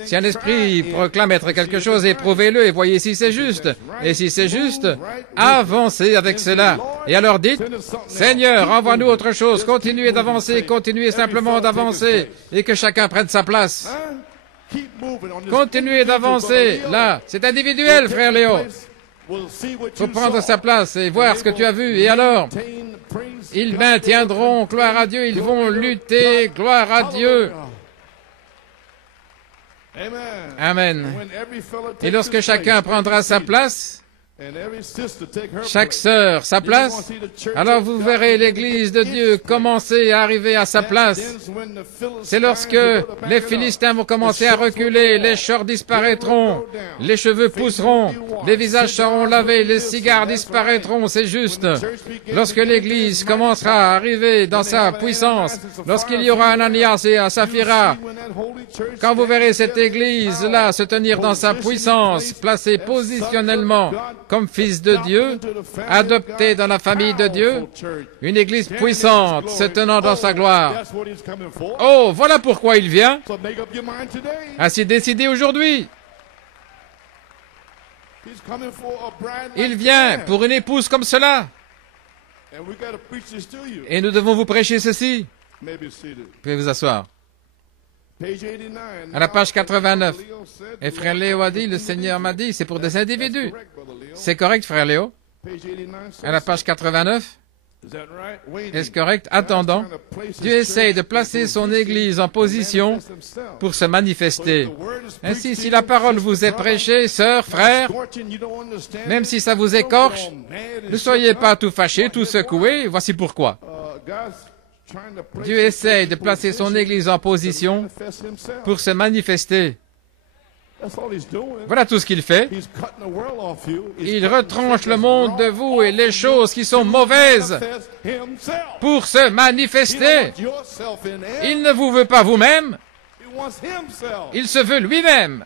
Si un esprit proclame être quelque chose, éprouvez-le et voyez si c'est juste. Et si c'est juste, avancez avec cela. Et alors dites, Seigneur, envoie-nous autre chose. Continuez d'avancer, continuez simplement d'avancer et que chacun prenne sa place. Continuez d'avancer. Là, c'est individuel, frère Léo. Il faut prendre sa place et voir ce que tu as vu. Et alors, ils maintiendront, gloire à Dieu, ils vont lutter, gloire à Dieu. Amen. Et lorsque chacun prendra sa place, chaque sœur sa place, alors vous verrez l'Église de Dieu commencer à arriver à sa place. C'est lorsque les Philistins vont commencer à reculer, les chors disparaîtront, les cheveux pousseront, les visages seront lavés, les cigares disparaîtront, c'est juste. Lorsque l'Église commencera à arriver dans sa puissance, lorsqu'il y aura un Ananias et un Saphira, quand vous verrez cette Église-là se tenir dans sa puissance, placée positionnellement, comme fils de Dieu, adopté dans la famille de Dieu, une Église puissante se tenant dans sa gloire. Oh, voilà pourquoi il vient. Ainsi décidé aujourd'hui. Il vient pour une épouse comme cela. Et nous devons vous prêcher ceci. Vous pouvez vous asseoir. À la page 89, et frère Léo a dit, le Seigneur m'a dit, c'est pour des individus. C'est correct, frère Léo? À la page 89, est-ce correct? Attendant, Dieu essaye de placer son Église en position pour se manifester. Ainsi, si la parole vous est prêchée, sœur, frère, même si ça vous écorche, ne soyez pas tout fâchés, tout secoués, voici pourquoi. Dieu essaye de placer son Église en position pour se manifester. Voilà tout ce qu'il fait. Il retranche le monde de vous et les choses qui sont mauvaises pour se manifester. Il ne vous veut pas vous-même. Il se veut lui-même.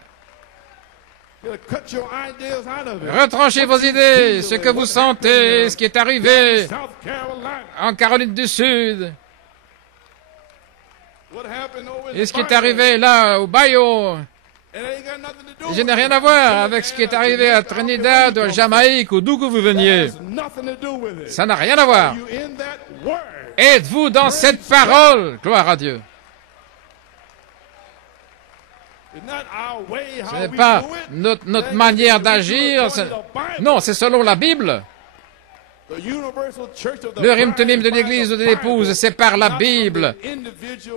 Retranchez vos idées, ce que vous sentez, ce qui est arrivé en Caroline du Sud. Et ce qui est arrivé là, au Bayou, je n'ai rien à voir avec ce qui est arrivé à Trinidad, à Jamaïque, ou d'où que vous veniez. Ça n'a rien à voir. Êtes-vous dans cette parole? Gloire à Dieu. Ce n'est pas notre manière d'agir. Non, c'est selon la Bible. Le rim-tumim de l'Église ou de l'épouse, c'est par la Bible,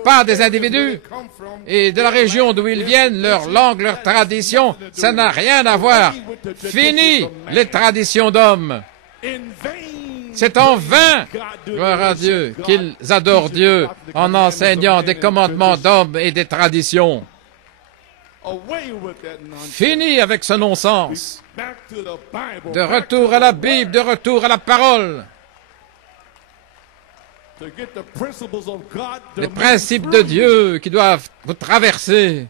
pas des individus et de la région d'où ils viennent, leur langue, leur tradition, ça n'a rien à voir. Fini les traditions d'hommes. C'est en vain, gloire à Dieu, qu'ils adorent Dieu en enseignant des commandements d'hommes et des traditions. Fini avec ce non-sens. De retour à la Bible, de retour à la parole. Les principes de Dieu qui doivent vous traverser.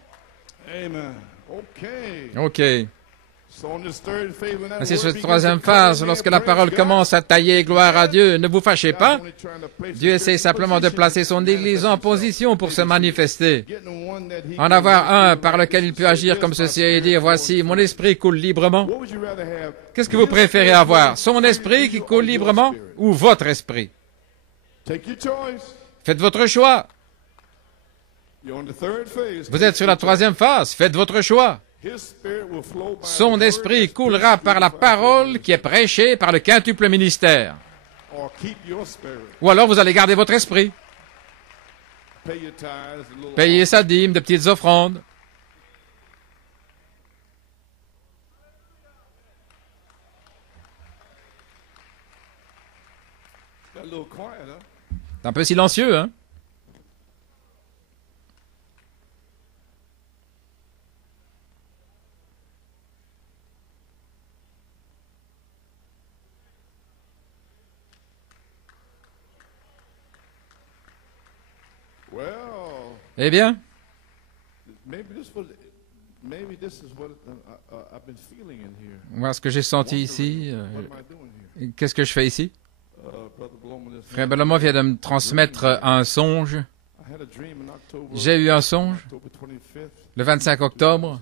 OK. Ainsi, sur cette troisième phase, lorsque la parole commence à tailler, gloire à Dieu, ne vous fâchez pas. Dieu essaie simplement de placer son Église en position pour se manifester. En avoir un par lequel il peut agir comme ceci et dire, voici, mon esprit coule librement. Qu'est-ce que vous préférez avoir? Son esprit qui coule librement ou votre esprit? Faites votre choix. Vous êtes sur la troisième phase. Faites votre choix. Son esprit coulera par la parole qui est prêchée par le quintuple ministère. Ou alors vous allez garder votre esprit. Payez sa dîme, de petites offrandes. C'est un peu silencieux, hein? Eh bien, voilà ce que j'ai senti ici. Qu'est-ce que je fais ici? Frère Bellamont vient de me transmettre un songe. J'ai eu un songe. Le 25 octobre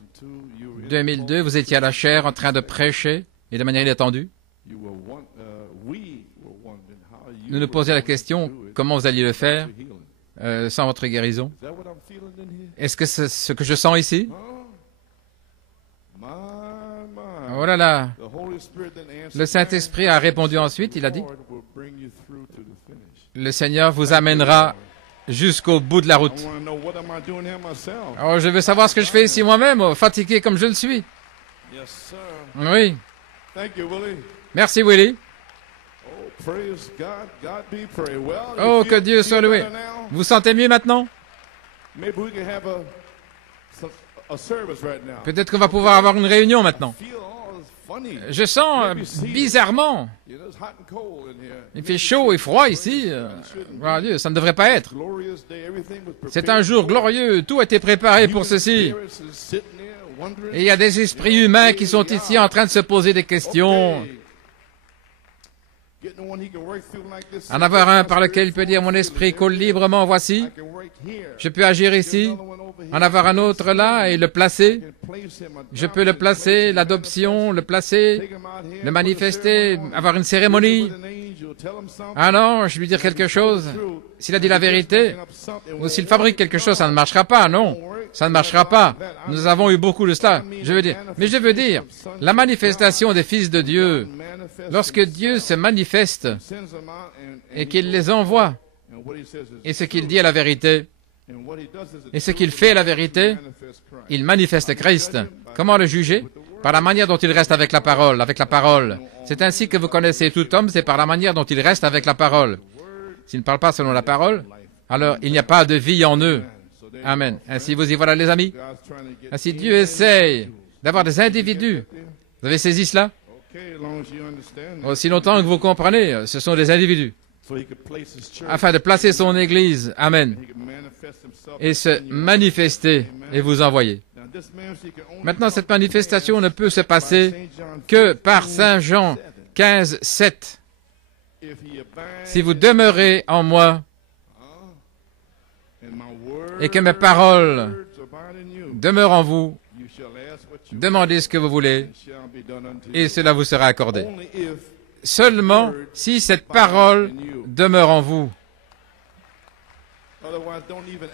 2002, vous étiez à la chaire en train de prêcher et de manière inattendue. Nous nous posions la question, comment vous alliez le faire sans votre guérison? Est-ce que c'est ce que je sens ici? Oh là là! Le Saint-Esprit a répondu ensuite, il a dit, le Seigneur vous amènera jusqu'au bout de la route. Oh, je veux savoir ce que je fais ici moi-même, fatigué comme je le suis. Oui. Merci, Willie. Oh, que Dieu soit loué. Vous vous sentez mieux maintenant? Peut-être qu'on va pouvoir avoir une réunion maintenant. Je sens bizarrement. Il fait chaud et froid ici. Voilà, Dieu, ça ne devrait pas être. C'est un jour glorieux. Tout a été préparé pour ceci. Et il y a des esprits humains qui sont ici en train de se poser des questions. En avoir un par lequel il peut dire mon esprit coule librement, voici. Je peux agir ici. En avoir un autre là et le placer. Je peux le placer, l'adoption, le placer, le manifester, avoir une cérémonie. Ah non, je lui dire quelque chose. S'il a dit la vérité, ou s'il fabrique quelque chose, ça ne marchera pas, non. Ça ne marchera pas. Nous avons eu beaucoup de cela. Mais je veux dire, la manifestation des fils de Dieu, lorsque Dieu se manifeste et qu'il les envoie, et ce qu'il dit est la vérité, et ce qu'il fait est la vérité, il manifeste Christ. Comment le juger? Par la manière dont il reste avec la parole, C'est ainsi que vous connaissez tout homme, c'est par la manière dont il reste avec la parole. S'il ne parle pas selon la parole, alors il n'y a pas de vie en eux. Amen. Ainsi vous y voilà, les amis. Ainsi Dieu essaye d'avoir des individus. Vous avez saisi cela? Aussi longtemps que vous comprenez, ce sont des individus. Afin de placer son Église. Amen. Et se manifester et vous envoyer. Maintenant, cette manifestation ne peut se passer que par Saint Jean 15, 7. Si vous demeurez en moi et que mes paroles demeurent en vous, demandez ce que vous voulez et cela vous sera accordé. Seulement si cette parole demeure en vous.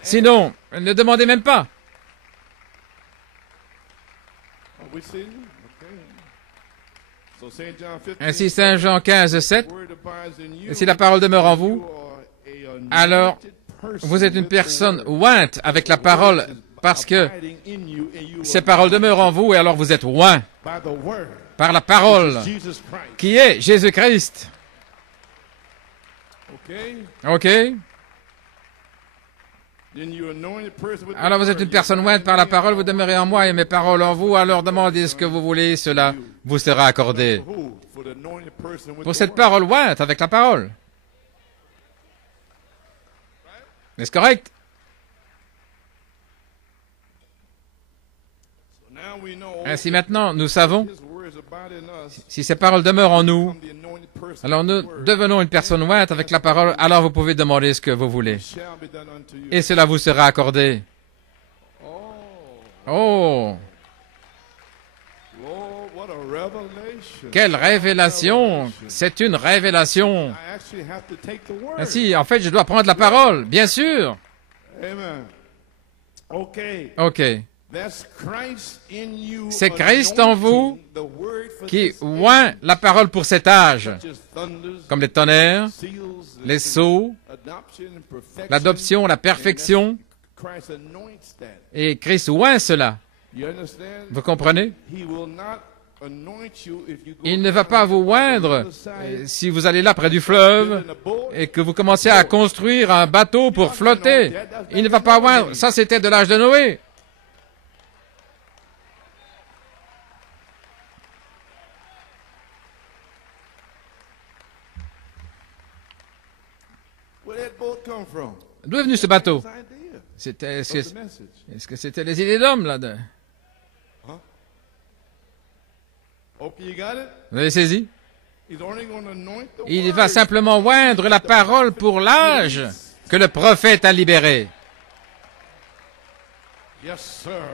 Sinon, ne demandez même pas. Ainsi, Saint Jean 15, 7, si la parole demeure en vous, alors vous êtes une personne ointe avec la parole, parce que ces paroles demeurent en vous, et alors vous êtes oint par la parole, qui est Jésus-Christ. OK? Alors vous êtes une personne ointe par la parole, vous demeurez en moi et mes paroles en vous, alors demandez ce que vous voulez, cela vous sera accordé. Pour cette parole ointe avec la parole. Est-ce correct? Ainsi maintenant, nous savons, si ces paroles demeurent en nous, alors nous devenons une personne ointe avec la parole, alors vous pouvez demander ce que vous voulez. Et cela vous sera accordé. Oh! Quelle révélation! C'est une révélation. Ainsi, en fait, je dois prendre la parole, bien sûr. Ok. C'est Christ en vous qui oint la parole pour cet âge, comme les tonnerres, les sceaux, l'adoption, la perfection. Et Christ oint cela. Vous comprenez? Il ne va pas vous oindre si vous allez là près du fleuve et que vous commencez à construire un bateau pour flotter. Il ne va pas oindre. Ça, c'était de l'âge de Noé. D'où est venu ce bateau? Est-ce que c'était les idées d'hommes, là? Vous avez saisi? Il va simplement oindre la parole pour l'âge que le prophète a libéré.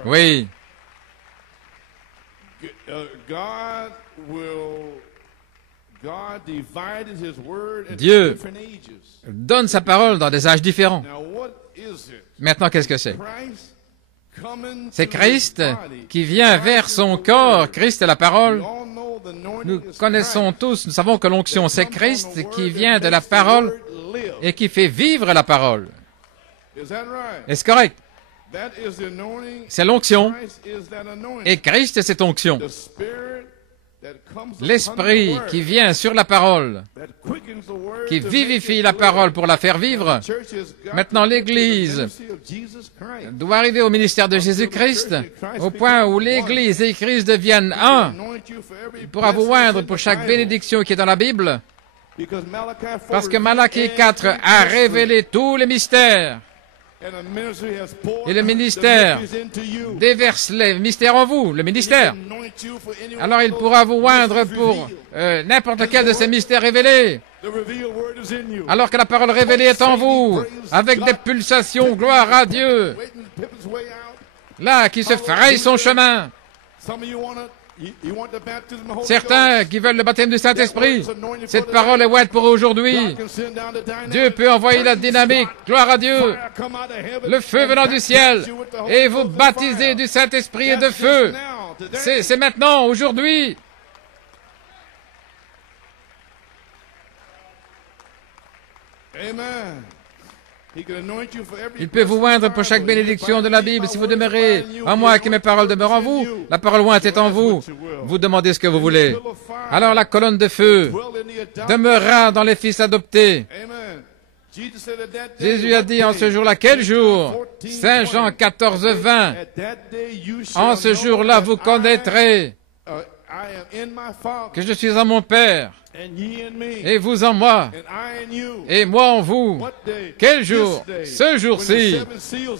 Oui. Dieu donne sa parole dans des âges différents. Maintenant, qu'est-ce que c'est? C'est Christ qui vient vers son corps. Christ est la parole. Nous connaissons tous, nous savons que l'onction, c'est Christ qui vient de la parole et qui fait vivre la parole. Est-ce correct? C'est l'onction. Et Christ est cette onction. L'Esprit qui vient sur la parole, qui vivifie la parole pour la faire vivre. Maintenant, l'Église doit arriver au ministère de Jésus-Christ, au point où l'Église et Christ deviennent un. Il pourra vous oindre pour chaque bénédiction qui est dans la Bible, parce que Malachie 4 a révélé tous les mystères. Et le ministère déverse les mystères en vous, le ministère. Alors il pourra vous oindre pour n'importe lequel de ces mystères révélés. Alors que la parole révélée est en vous, avec des pulsations, gloire à Dieu. Là, qui se fraye son chemin. Certains qui veulent le baptême du Saint-Esprit, cette parole est ointe pour aujourd'hui. Dieu peut envoyer la dynamique, gloire à Dieu, le feu venant du ciel, et vous baptiser du Saint-Esprit et de feu. C'est maintenant, aujourd'hui. Amen. Il peut vous oindre pour chaque bénédiction de la Bible. Si vous demeurez en moi et que mes paroles demeurent en vous, la parole ointe est en vous. Vous demandez ce que vous voulez. Alors la colonne de feu demeurera dans les fils adoptés. Jésus a dit en ce jour-là, quel jour? Saint Jean 14, 20. En ce jour-là, vous connaîtrez que je suis en mon Père, et vous en moi, et moi en vous. Quel jour? Ce jour-ci,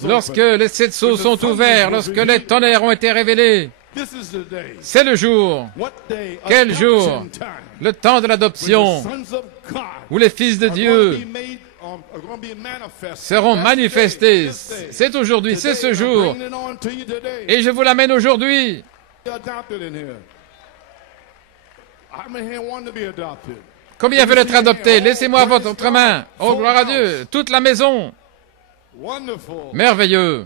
lorsque les 7 sceaux sont ouverts, lorsque les tonnerres ont été révélés. C'est le jour. Quel jour? Le temps de l'adoption, où les fils de Dieu seront manifestés. C'est aujourd'hui, c'est ce jour. Et je vous l'amène aujourd'hui. Combien veulent être adoptés? Laissez-moi votre main. Oh, gloire à Dieu. Toute la maison. Merveilleux.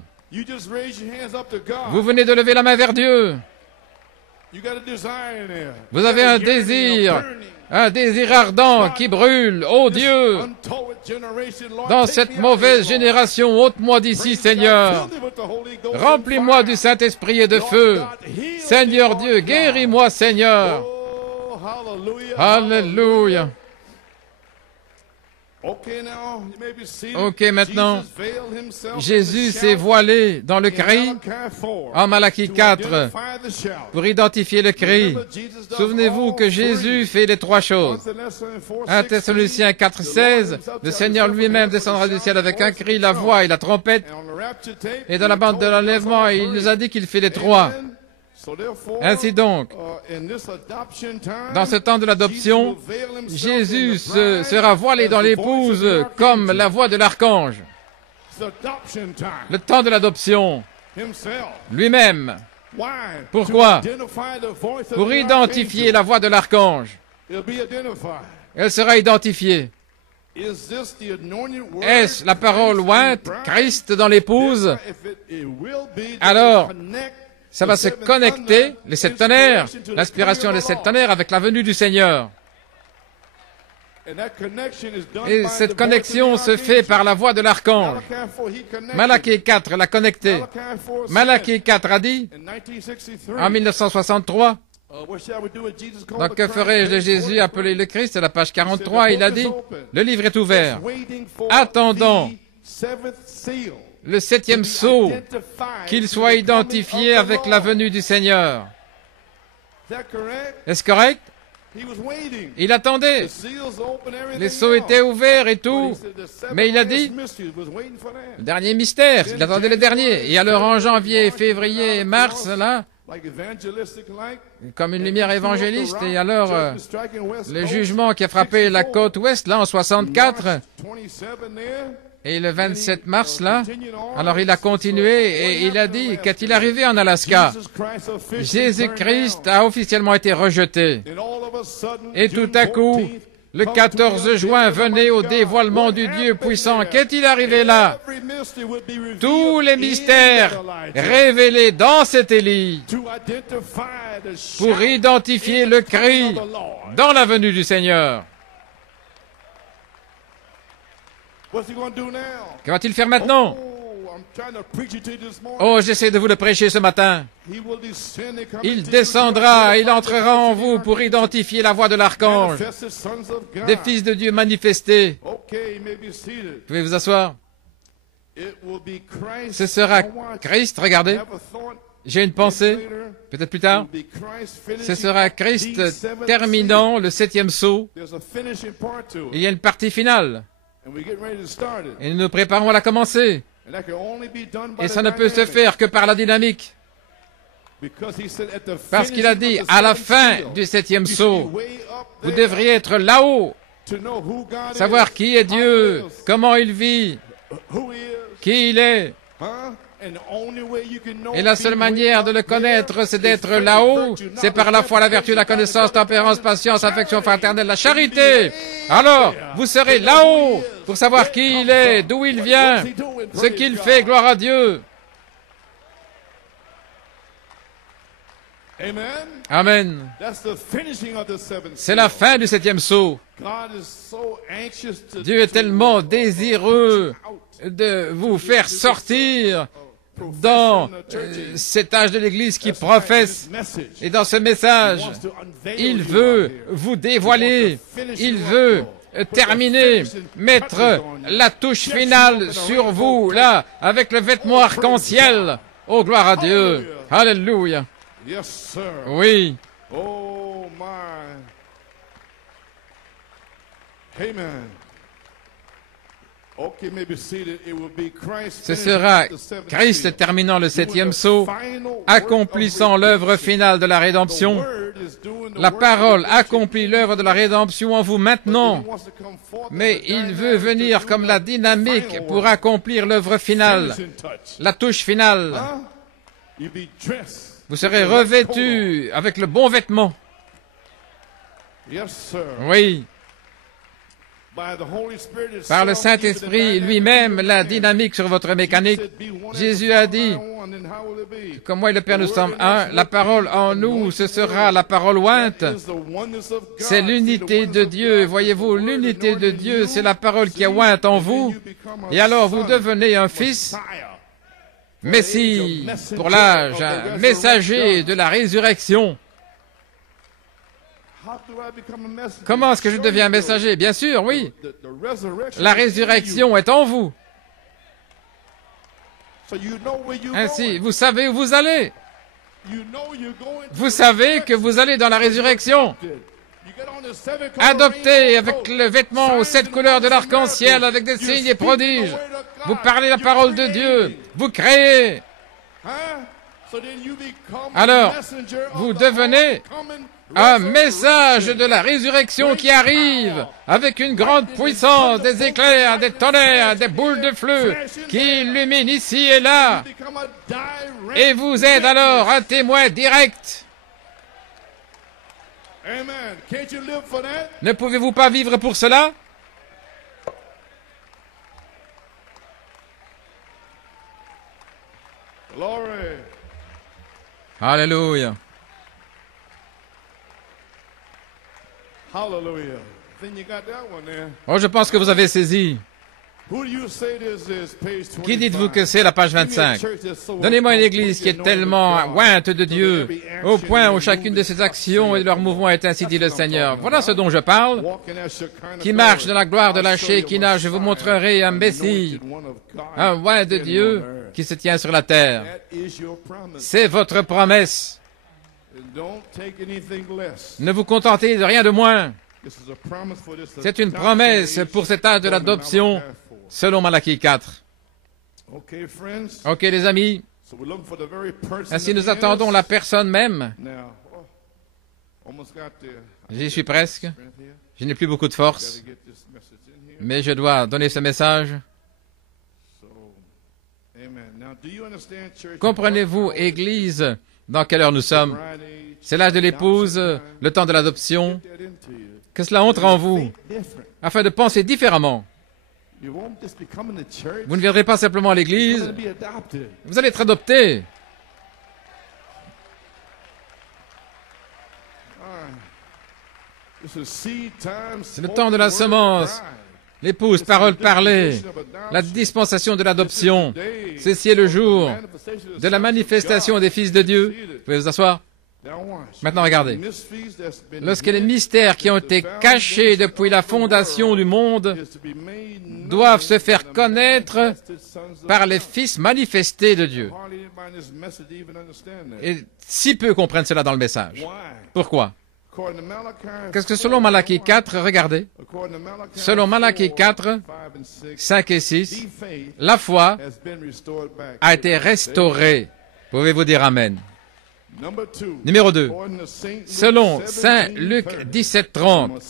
Vous venez de lever la main vers Dieu. Vous avez un désir ardent qui brûle. Oh Dieu, dans cette mauvaise génération, ôte-moi d'ici, Seigneur. Remplis-moi du Saint-Esprit et de feu. Seigneur Dieu, guéris-moi, Seigneur. Alléluia. Ok, maintenant, Jésus s'est voilé dans le cri en Malachie 4 pour identifier le cri. Souvenez-vous que Jésus fait les 3 choses. 1 Thessaloniciens 4, 16, le Seigneur lui-même descendra du ciel avec un cri, la voix et la trompette. Et dans la bande de l'enlèvement, il nous a dit qu'il fait les 3. Ainsi donc, dans ce temps de l'adoption, Jésus sera voilé dans l'épouse comme la voix de l'archange. Le temps de l'adoption, lui-même, Pourquoi? Pour identifier la voix de l'archange. Elle sera identifiée. Est-ce la parole ointe, Christ dans l'épouse? Alors, ça va se connecter, les 7 tonnerres, l'inspiration des 7 tonnerres avec la venue du Seigneur. Et cette connexion se fait par la voix de l'archange. Malachie 4 l'a connecté. Malachie 4 a dit, en 1963, donc que ferai-je de Jésus appelé le Christ? À la page 43, il a dit, le livre est ouvert. Attendons le 7e sceau, qu'il soit identifié avec la venue du Seigneur. Est-ce correct? Il attendait. Les sceaux étaient ouverts et tout. Mais il a dit, le dernier mystère, il attendait le dernier. Et alors en janvier, février et mars, là, comme une lumière évangéliste, et alors le jugement qui a frappé la côte ouest, là, en 64, et le 27 mars, là, alors il a continué et il a dit, qu'est-il arrivé en Alaska? Jésus-Christ a officiellement été rejeté. Et tout à coup, le 14 juin, venait au dévoilement du Dieu puissant. Qu'est-il arrivé là? Tous les mystères révélés dans cet Élie pour identifier le cri dans la venue du Seigneur. Que va-t-il faire maintenant? Oh, j'essaie de vous le prêcher ce matin. Il descendra, il entrera en vous pour identifier la voix de l'archange, des fils de Dieu manifestés. Vous pouvez vous asseoir. Ce sera Christ, regardez. J'ai une pensée, peut-être plus tard. Ce sera Christ terminant le 7e sceau. Il y a une partie finale. Et nous nous préparons à la commencer. Et ça ne peut se faire que par la dynamique. Parce qu'il a dit, à la fin du 7e sceau, vous devriez être là-haut, savoir qui est Dieu, comment il vit, qui il est. Et la seule manière de le connaître, c'est d'être là-haut. C'est par la foi, la vertu, la connaissance, tempérance, patience, affection fraternelle, la charité. Alors, vous serez là-haut pour savoir qui il est, d'où il vient, ce qu'il fait, gloire à Dieu. Amen. C'est la fin du 7e sceau. Dieu est tellement désireux de vous faire sortir dans cet âge de l'Église qui professe. Et dans ce message, il veut vous dévoiler, il veut terminer, mettre la touche finale sur vous, là, avec le vêtement arc-en-ciel. Oh, gloire à Dieu. Alléluia. Oui. Amen. Ce sera Christ terminant le 7e sceau, accomplissant l'œuvre finale de la rédemption. La parole accomplit l'œuvre de la rédemption en vous maintenant, mais il veut venir comme la dynamique pour accomplir l'œuvre finale, la touche finale. Vous serez revêtus avec le bon vêtement. Oui. Par le Saint-Esprit lui-même, la dynamique sur votre mécanique. Jésus a dit, comme moi et le Père nous sommes un, la parole en nous, ce sera la parole ointe. C'est l'unité de Dieu. Voyez-vous, l'unité de Dieu, c'est la parole qui est ointe en vous. Et alors vous devenez un fils, Messie, pour l'âge, un messager de la résurrection. Comment est-ce que je deviens messager? Bien sûr, oui. La résurrection est en vous. Ainsi, vous savez où vous allez. Vous savez que vous allez dans la résurrection. Adopté avec le vêtement aux 7 couleurs de l'arc-en-ciel, avec des signes et prodiges. Vous parlez la parole de Dieu. Vous créez. alors vous devenez un message de la résurrection qui arrive avec une grande puissance, des éclairs, des tonnerres, des boules de feu qui illuminent ici et là. Et vous êtes alors un témoin direct. Ne pouvez-vous pas vivre pour cela? Alléluia. Oh, je pense que vous avez saisi. Qui dites-vous que c'est la page 25? Donnez-moi une église qui est tellement ointe de Dieu, au point où chacune de ses actions et de leurs mouvements est ainsi dit le Seigneur. Voilà ce dont je parle. Qui marche dans la gloire de la Shekinah, je vous montrerai un Messie, un oint de Dieu qui se tient sur la terre. C'est votre promesse. Ne vous contentez de rien de moins. C'est une promesse pour cet âge de l'adoption, selon Malachie 4. Ok, les amis. Ainsi, nous attendons la personne même. J'y suis presque. Je n'ai plus beaucoup de force. Mais je dois donner ce message. Comprenez-vous, Église, dans quelle heure nous sommes? C'est l'âge de l'épouse, le temps de l'adoption. Que cela entre en vous, afin de penser différemment. Vous ne viendrez pas simplement à l'église, vous allez être adopté. C'est le temps de la semence, l'épouse, parole parlée, la dispensation de l'adoption. Ceci est le jour de la manifestation des fils de Dieu. Vous pouvez vous asseoir? Maintenant, regardez. Lorsque les mystères qui ont été cachés depuis la fondation du monde doivent se faire connaître par les fils manifestés de Dieu. Et si peu comprennent cela dans le message. Pourquoi? Qu'est-ce que selon Malachie 4, regardez, selon Malachie 4, 5 et 6, la foi a été restaurée. Pouvez-vous dire Amen? Numéro 2, selon Saint Luc 17:30,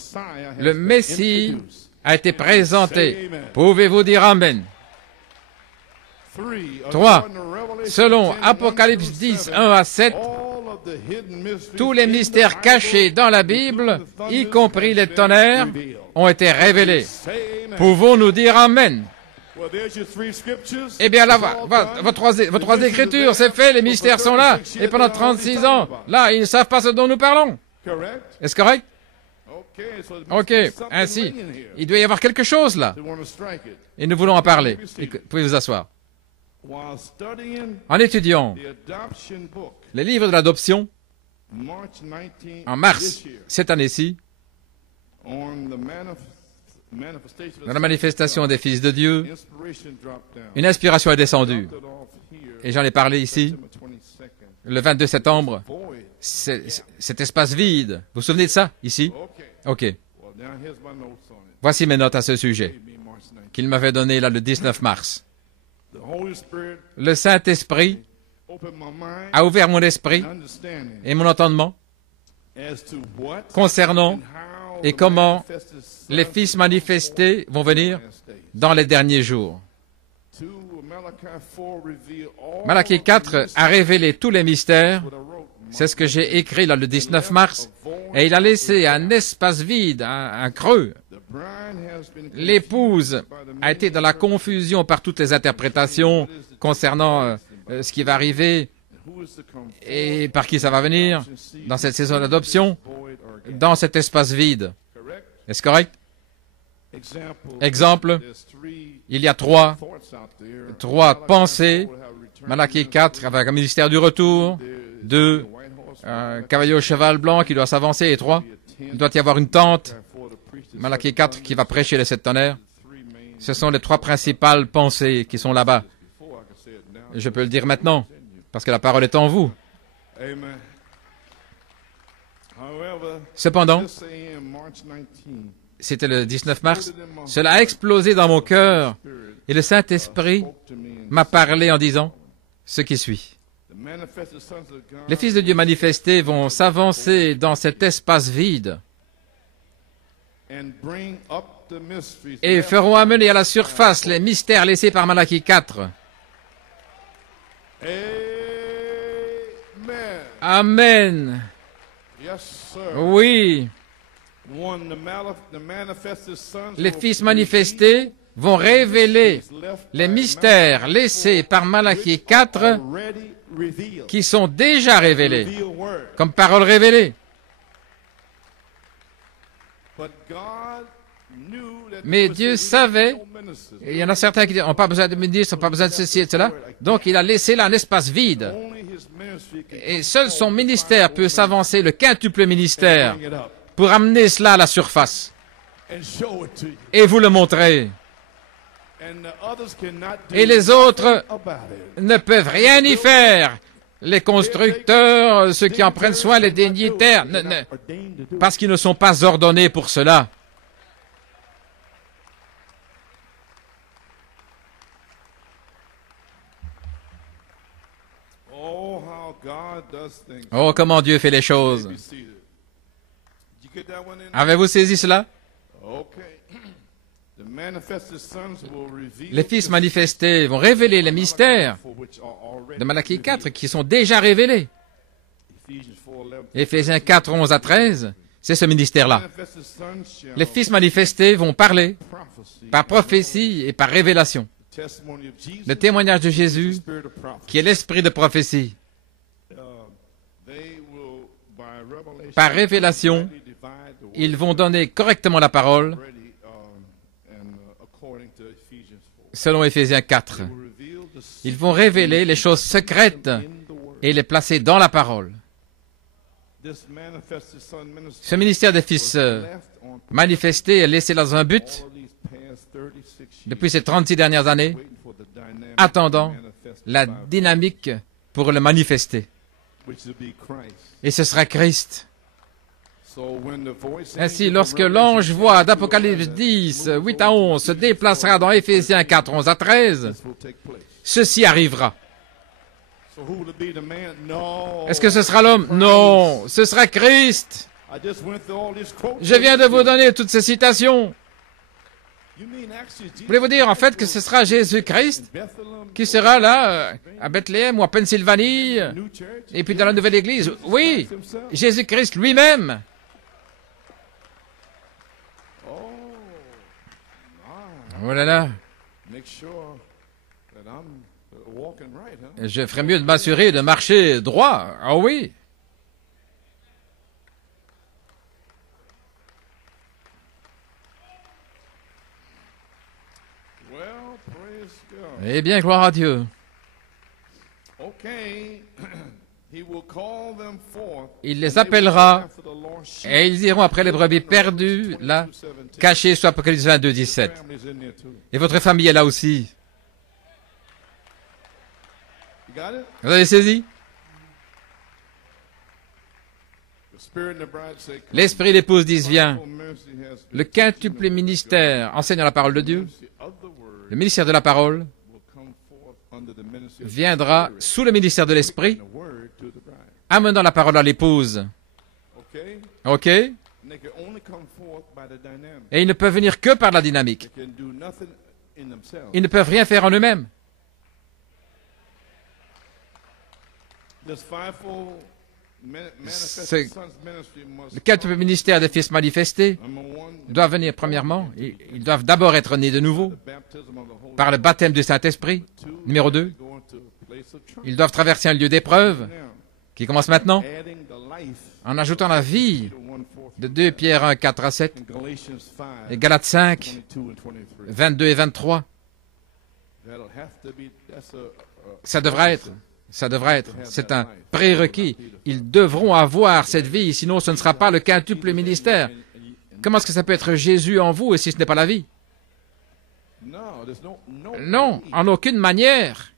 le Messie a été présenté. Pouvez-vous dire Amen? 3, selon Apocalypse 10, 1 à 7, tous les mystères cachés dans la Bible, y compris les tonnerres, ont été révélés. Pouvons-nous dire Amen? Eh bien là, vos trois écritures, c'est fait, les mystères sont là. Et pendant 36 ans, là, ils ne savent pas ce dont nous parlons. Est-ce correct? Ok, ainsi, il doit y avoir quelque chose là. Et nous voulons en parler. Vous pouvez vous asseoir. En étudiant les livres de l'adoption, en mars, cette année-ci, dans la manifestation des fils de Dieu, une inspiration est descendue. Et j'en ai parlé ici, le 22 septembre, cet espace vide. Vous vous souvenez de ça, ici? Ok. Voici mes notes à ce sujet, qu'il m'avait donné là le 19 mars. Le Saint-Esprit a ouvert mon esprit et mon entendement concernant et comment les fils manifestés vont venir dans les derniers jours. Malachie 4 a révélé tous les mystères. C'est ce que j'ai écrit là le 19 mars. Et il a laissé un espace vide, un creux. L'épouse a été dans la confusion par toutes les interprétations concernant ce qui va arriver et par qui ça va venir dans cette saison d'adoption, dans cet espace vide. Est-ce correct? Exemple, il y a trois pensées. Malachie 4 avec un ministère du retour, 2, un cavalier au cheval blanc qui doit s'avancer, et 3, il doit y avoir une tente. Malachie 4 qui va prêcher les 7 tonnerres. Ce sont les 3 principales pensées qui sont là-bas. Je peux le dire maintenant, parce que la parole est en vous. Cependant, c'était le 19 mars, cela a explosé dans mon cœur et le Saint-Esprit m'a parlé en disant ce qui suit. Les fils de Dieu manifestés vont s'avancer dans cet espace vide et feront amener à la surface les mystères laissés par Malachie 4. Amen. Oui. Les fils manifestés vont révéler les mystères laissés par Malachie 4 qui sont déjà révélés comme paroles révélées. Mais Dieu savait, et il y en a certains qui disent, on n'a pas besoin de ministre, on n'a pas besoin de ceci et de cela, donc il a laissé là un espace vide. Et seul son ministère peut s'avancer, le quintuple ministère, pour amener cela à la surface et vous le montrer. Et les autres ne peuvent rien y faire. Les constructeurs, ceux qui en prennent soin, les dignitaires, parce qu'ils ne sont pas ordonnés pour cela. Oh, comment Dieu fait les choses. Avez-vous saisi cela? Les fils manifestés vont révéler les mystères de Malachie 4 qui sont déjà révélés. Éphésiens 4, 11 à 13, c'est ce ministère-là. Les fils manifestés vont parler par prophétie et par révélation. Le témoignage de Jésus, qui est l'esprit de prophétie. Par révélation, ils vont donner correctement la parole, selon Éphésiens 4. Ils vont révéler les choses secrètes et les placer dans la parole. Ce ministère des fils manifestés est laissé dans un but depuis ces 36 dernières années, attendant la dynamique pour le manifester. Et ce sera Christ. Ainsi, lorsque l'ange voix d'Apocalypse 10, 8 à 11 se déplacera dans Éphésiens 4, 11 à 13, ceci arrivera. Est-ce que ce sera l'homme? Non, ce sera Christ. Je viens de vous donner toutes ces citations. Voulez-vous dire en fait que ce sera Jésus-Christ qui sera là, à Bethléem ou à Pennsylvanie, et puis dans la nouvelle église? Oui, Jésus-Christ lui-même. Oh là là. Je ferais mieux de m'assurer de marcher droit. Ah oui. Eh bien, gloire à Dieu. Il les appellera et ils iront après les brebis perdues, là, cachées sur Apocalypse 22, 17. Et votre famille est là aussi. Vous avez saisi? L'esprit de l'épouse dit, viens. Le quintuple ministère enseignant la parole de Dieu, le ministère de la parole, viendra sous le ministère de l'esprit, amenant la parole à l'épouse. OK? Et ils ne peuvent venir que par la dynamique. Ils ne peuvent rien faire en eux-mêmes. Le quintuple ministère des fils manifestés doit venir premièrement. Ils doivent d'abord être nés de nouveau par le baptême du Saint-Esprit. Numéro 2, ils doivent traverser un lieu d'épreuve qui commence maintenant en ajoutant la vie de 2 Pierre 1, 4 à 7 et Galates 5, 22 et 23. Ça devra être. C'est un prérequis. Ils devront avoir cette vie, sinon ce ne sera pas le quintuple ministère. Comment est-ce que ça peut être Jésus en vous et si ce n'est pas la vie? Non, en aucune manière.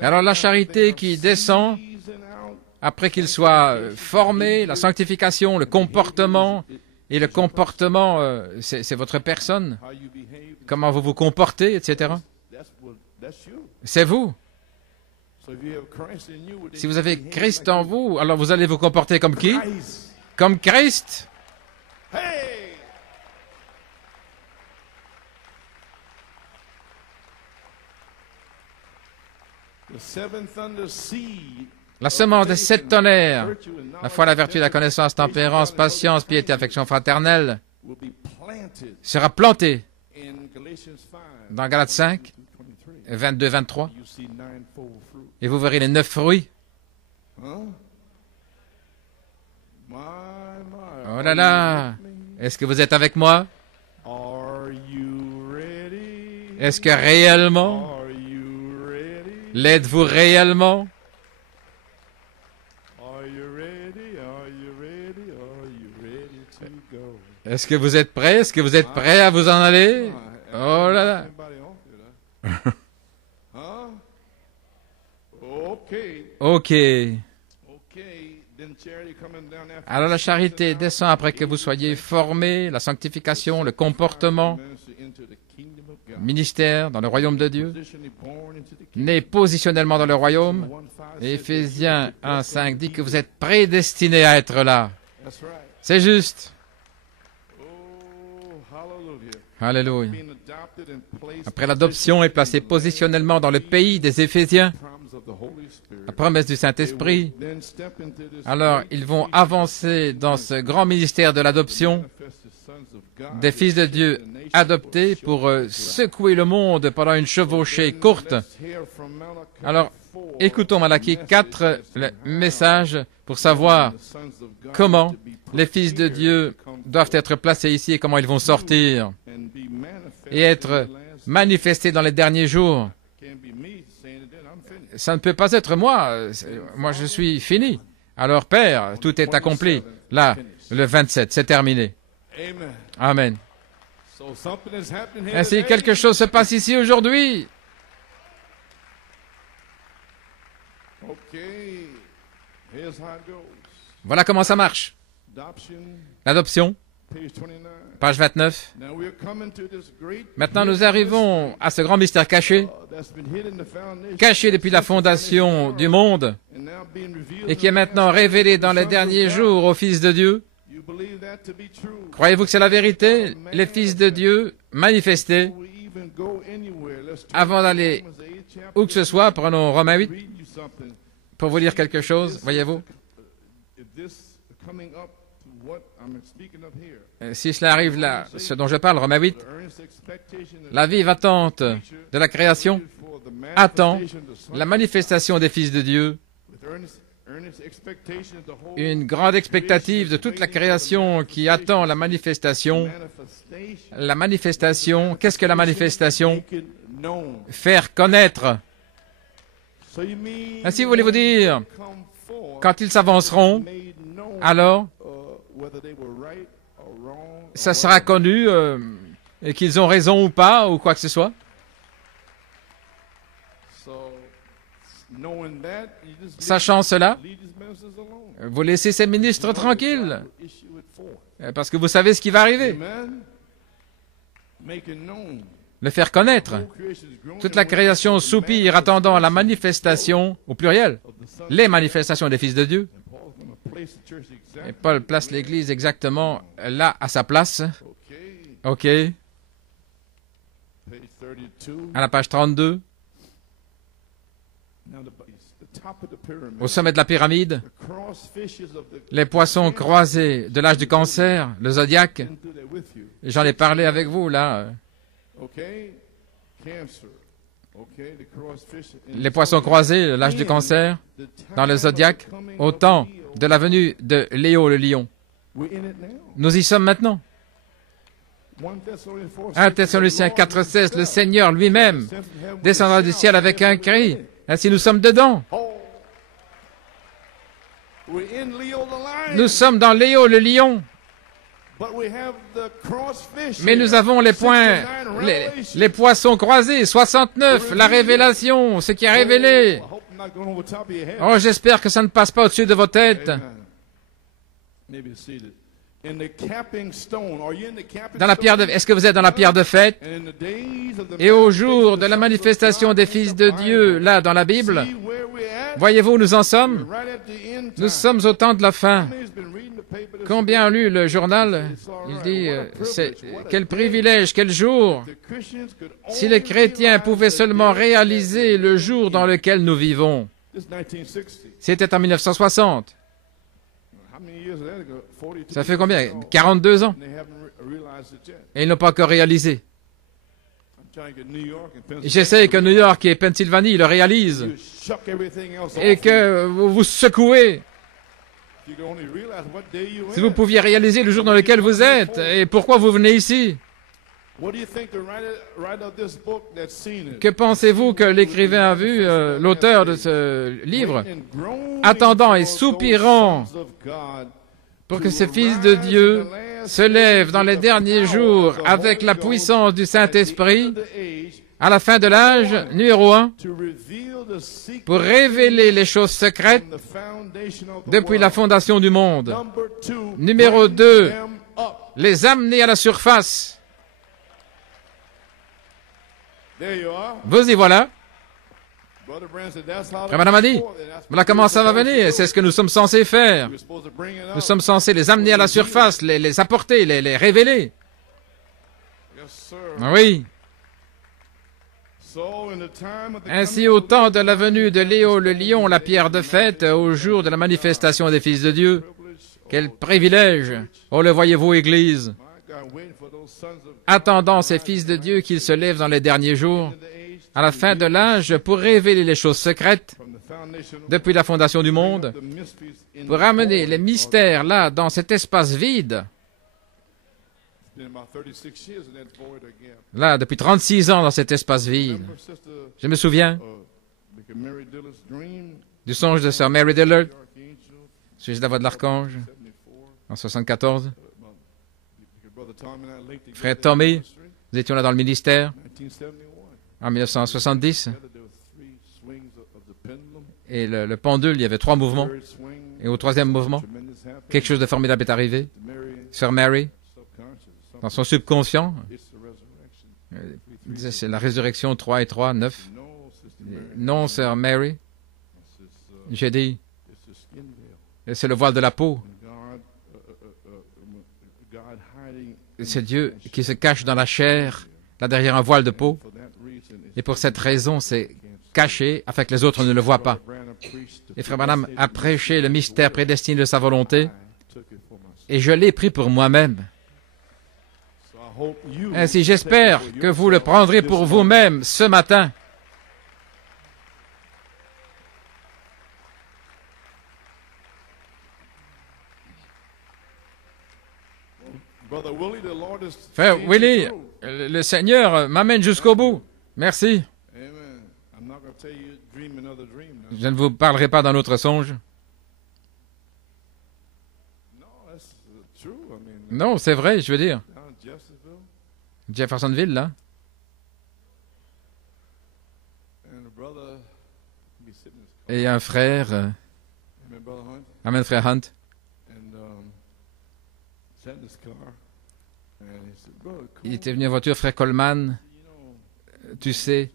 Alors la charité qui descend, après qu'il soit formé, la sanctification, le comportement, et le comportement, c'est votre personne, comment vous vous comportez, etc. C'est vous. Si vous avez Christ en vous, alors vous allez vous comporter comme qui? Comme Christ. La semence des 7 tonnerres, la foi, la vertu, la connaissance, tempérance, patience, piété, affection fraternelle, sera plantée dans Galates 5, 22-23, et vous verrez les 9 fruits. Oh là là! Est-ce que vous êtes avec moi? Est-ce que réellement? L'êtes-vous réellement? Est-ce que vous êtes prêts? Est-ce que vous êtes prêts à vous en aller? Oh là là! Ok. Alors la charité descend après que vous soyez formés, la sanctification, le comportement, ministère dans le royaume de Dieu, né positionnellement dans le royaume. Éphésiens 1:5 dit que vous êtes prédestinés à être là. C'est juste. Alléluia. Après l'adoption et placé positionnellement dans le pays des Éphésiens, la promesse du Saint-Esprit, alors ils vont avancer dans ce grand ministère de l'adoption des fils de Dieu adoptés pour secouer le monde pendant une chevauchée courte. Alors, écoutons Malachie 4, le message pour savoir comment les fils de Dieu doivent être placés ici et comment ils vont sortir et être manifestés dans les derniers jours. Ça ne peut pas être moi. Moi, je suis fini. Alors, Père, tout est accompli. Là, le 27, c'est terminé. Amen. Ainsi, quelque chose se passe ici aujourd'hui. Voilà comment ça marche. L'adoption, page 29. Maintenant, nous arrivons à ce grand mystère caché, caché depuis la fondation du monde, et qui est maintenant révélé dans les derniers jours aux fils de Dieu. Croyez-vous que c'est la vérité? Les fils de Dieu manifestés, avant d'aller où que ce soit, prenons Romains 8, pour vous lire quelque chose, voyez-vous. Si cela arrive là, ce dont je parle, Romains 8, la vive attente de la création attend la manifestation des fils de Dieu. Une grande expectative de toute la création qui attend la manifestation. La manifestation, qu'est-ce que la manifestation? Faire connaître. Ainsi voulez-vous dire, quand ils s'avanceront, alors, ça sera connu et qu'ils ont raison ou pas, ou quoi que ce soit. Sachant cela, vous laissez ces ministres tranquilles, parce que vous savez ce qui va arriver. Le faire connaître. Toute la création soupire attendant la manifestation, au pluriel, les manifestations des fils de Dieu. Et Paul place l'Église exactement là, à sa place. OK. À la page 32. Au sommet de la pyramide, les poissons croisés de l'âge du cancer, le zodiaque. J'en ai parlé avec vous, là. Les poissons croisés, l'âge du cancer, dans le zodiaque, au temps de la venue de Léo le lion. Nous y sommes maintenant. 1 Thessaloniciens 4,16, le Seigneur lui-même descendra du ciel avec un cri. Ainsi nous sommes dedans. Nous sommes dans Léo le lion. Mais nous avons les poissons croisés, 69, la révélation, ce qui est révélé. Oh, j'espère que ça ne passe pas au-dessus de vos têtes. Dans la pierre de... Est-ce que vous êtes dans la pierre de fête? Et au jour de la manifestation des fils de Dieu, là, dans la Bible, voyez-vous où nous en sommes? Nous sommes au temps de la fin. Combien a lu le journal? Il dit, quel privilège, quel jour! Si les chrétiens pouvaient seulement réaliser le jour dans lequel nous vivons. C'était en 1960. Ça fait combien? 42 ans. Et ils n'ont pas encore réalisé. J'essaie que New York et Pennsylvanie le réalisent. Et que vous vous secouez. Si vous pouviez réaliser le jour dans lequel vous êtes, et pourquoi vous venez ici? Que pensez-vous que l'écrivain a vu, l'auteur de ce livre, attendant et soupirant pour que ces fils de Dieu se lèvent dans les derniers jours avec la puissance du Saint-Esprit, à la fin de l'âge, numéro 1, pour révéler les choses secrètes depuis la fondation du monde. Numéro 2, les amener à la surface. Vous y voilà. Frère Branham a dit, voilà comment ça va venir, c'est ce que nous sommes censés faire. Nous sommes censés les amener à la surface, les apporter, les révéler. Oui. Ainsi, au temps de la venue de Léo le lion, la pierre de fête, au jour de la manifestation des fils de Dieu, quel privilège! Oh, le voyez-vous, Église? Attendant ces fils de Dieu qu'ils se lèvent dans les derniers jours, à la fin de l'âge, pour révéler les choses secrètes depuis la fondation du monde, pour amener les mystères là, dans cet espace vide. Là, depuis 36 ans dans cet espace vide. Je me souviens du songe de Sœur Mary Dillard, sujet de la voix de l'archange, en 74. Frère Tommy, nous étions là dans le ministère, en 1970. Et le pendule, il y avait 3 mouvements. Et au 3e mouvement, quelque chose de formidable est arrivé. Sœur Mary, dans son subconscient, c'est la résurrection 3 et 3, 9. Non, Sœur Mary, j'ai dit, c'est le voile de la peau. C'est Dieu qui se cache dans la chair, là derrière un voile de peau. Et pour cette raison, c'est caché afin que les autres ne le voient pas. Et Frère Branham a prêché le mystère prédestiné de sa volonté, et je l'ai pris pour moi-même. Ainsi, j'espère que vous le prendrez pour vous-même ce matin. Frère Willie, le Seigneur m'amène jusqu'au bout. Merci. Je ne vous parlerai pas d'un autre songe. Non, c'est vrai, je veux dire. Jeffersonville, là. Et un frère, Amen, frère Hunt. Il était venu en voiture, frère Coleman. Tu sais,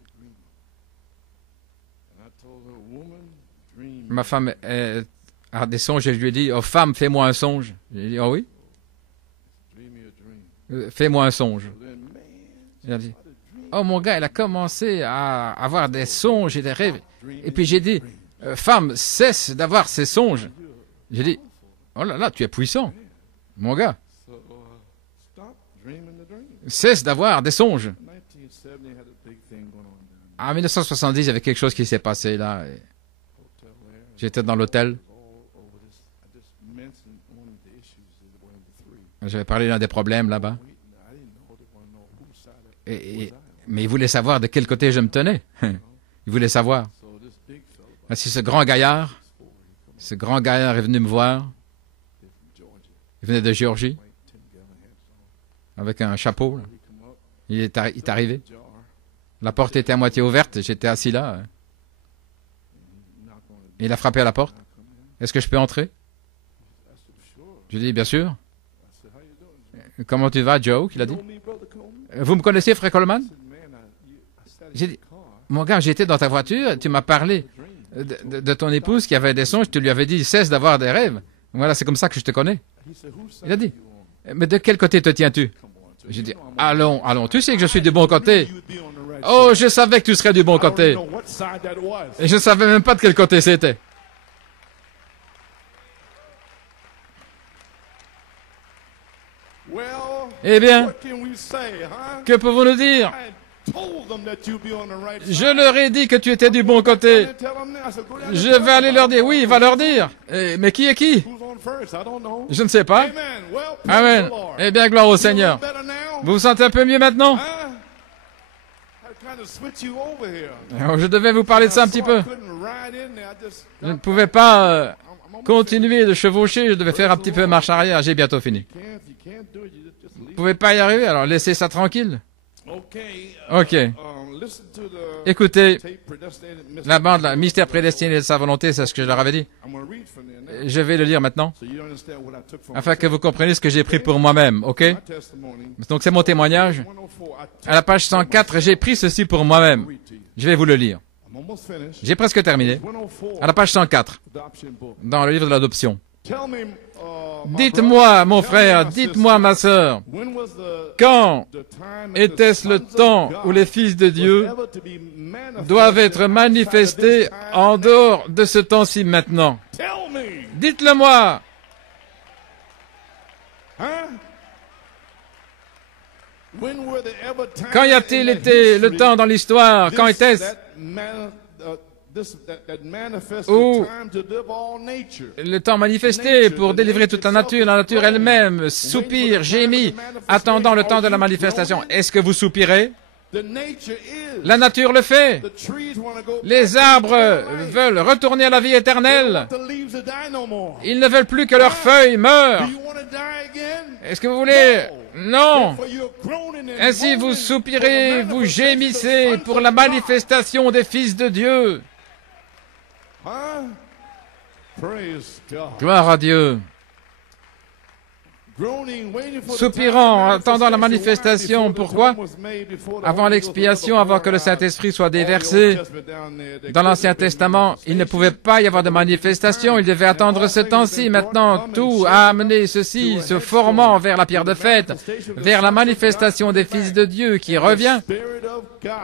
ma femme a des songes et je lui ai dit, oh femme, fais-moi un songe. J'ai dit, oh oui? Fais-moi un songe. Il a dit, oh mon gars, elle a commencé à avoir des songes et des rêves. Et puis j'ai dit, femme, cesse d'avoir ces songes. J'ai dit, oh là là, tu es puissant, mon gars. Cesse d'avoir des songes. En 1970, il y avait quelque chose qui s'est passé là. J'étais dans l'hôtel. J'avais parlé d'un des problèmes là-bas. Mais il voulait savoir de quel côté je me tenais. Il voulait savoir. Ainsi, ce grand gaillard est venu me voir. Il venait de Géorgie. Avec un chapeau. Là. Il est arrivé. La porte était à moitié ouverte. J'étais assis là. Il a frappé à la porte. Est-ce que je peux entrer? Je lui ai dit, bien sûr. Comment tu vas, Joe? Il a dit. Vous me connaissez, frère Coleman? J'ai dit, mon gars, j'étais dans ta voiture, tu m'as parlé de ton épouse qui avait des songes, tu lui avais dit, cesse d'avoir des rêves. Voilà, c'est comme ça que je te connais. Il a dit, mais de quel côté te tiens-tu? J'ai dit, allons, tu sais que je suis du bon côté. Oh, je savais que tu serais du bon côté. Et je ne savais même pas de quel côté c'était. Eh bien, que pouvons-nous dire? Je leur ai dit que tu étais du bon côté. Je vais aller leur dire. Oui, il va leur dire. Mais qui est qui? Je ne sais pas. Amen. Eh bien, gloire au Seigneur. Vous vous sentez un peu mieux maintenant? Je devais vous parler de ça un petit peu. Je ne pouvais pas continuer de chevaucher. Je devais faire un petit peu marche arrière. J'ai bientôt fini. Vous ne pouvez pas y arriver, alors laissez ça tranquille. Ok. Écoutez, la bande, là, Mystère prédestiné de sa volonté, c'est ce que je leur avais dit. Je vais le lire maintenant, afin que vous compreniez ce que j'ai pris pour moi-même, ok? Donc c'est mon témoignage. À la page 104, j'ai pris ceci pour moi-même. Je vais vous le lire. J'ai presque terminé. À la page 104, dans le livre de l'adoption. Dites-moi, mon frère, dites-moi, ma sœur, quand était-ce le temps où les fils de Dieu doivent être manifestés en dehors de ce temps-ci maintenant? Dites-le-moi. Quand y a-t-il été le temps dans l'histoire? Quand était-ce où le temps manifesté pour délivrer toute la nature elle-même soupire, gémit, attendant le temps de la manifestation. Est-ce que vous soupirez? La nature le fait. Les arbres veulent retourner à la vie éternelle. Ils ne veulent plus que leurs feuilles meurent. Est-ce que vous voulez? Non. Ainsi vous soupirez, vous gémissez pour la manifestation des fils de Dieu. Gloire à Dieu. Soupirant, attendant la manifestation. Pourquoi? Avant l'expiation, avant que le Saint-Esprit soit déversé. Dans l'Ancien Testament, il ne pouvait pas y avoir de manifestation. Il devait attendre ce temps-ci. Maintenant, tout a amené ceci, se formant vers la pierre de fête, vers la manifestation des fils de Dieu qui revient.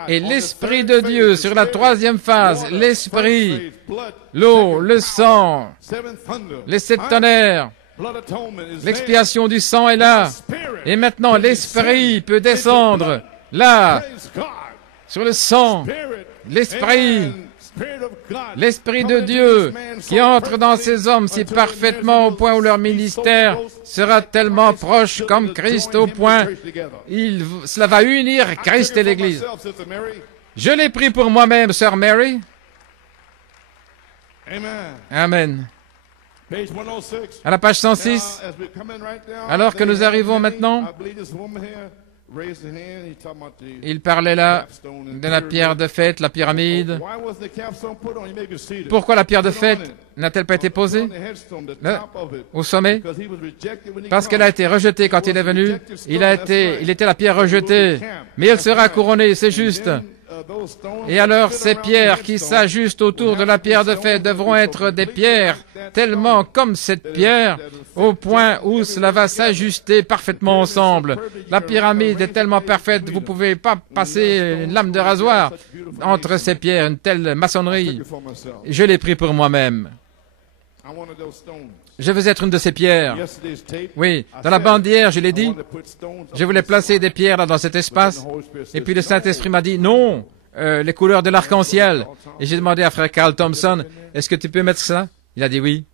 Et l'Esprit de Dieu sur la troisième phase, l'Esprit, l'eau, le sang, les sept tonnerres. L'expiation du sang est là. Et maintenant, l'Esprit peut descendre là, sur le sang. L'Esprit de Dieu qui entre dans ces hommes si parfaitement au point où leur ministère sera tellement proche comme Christ au point. Cela va unir Christ et l'Église. Je l'ai pris pour moi-même, sœur Mary. Amen. À la page 106, alors que nous arrivons maintenant, il parlait là de la pierre de fête, la pyramide. Pourquoi la pierre de fête n'a-t-elle pas été posée là, au sommet? Parce qu'elle a été rejetée quand il est venu. Il était la pierre rejetée, mais elle sera couronnée, c'est juste. Et alors, ces pierres qui s'ajustent autour de la pierre de fête devront être des pierres tellement comme cette pierre, au point où cela va s'ajuster parfaitement ensemble. La pyramide est tellement parfaite, vous ne pouvez pas passer une lame de rasoir entre ces pierres, une telle maçonnerie. Je l'ai pris pour moi-même. Je veux être une de ces pierres. Oui, dans la bande d'hier, je l'ai dit, je voulais placer des pierres là dans cet espace. Et puis le Saint-Esprit m'a dit, non, les couleurs de l'arc-en-ciel. Et j'ai demandé à frère Carl Thompson, est-ce que tu peux mettre ça? Il a dit oui.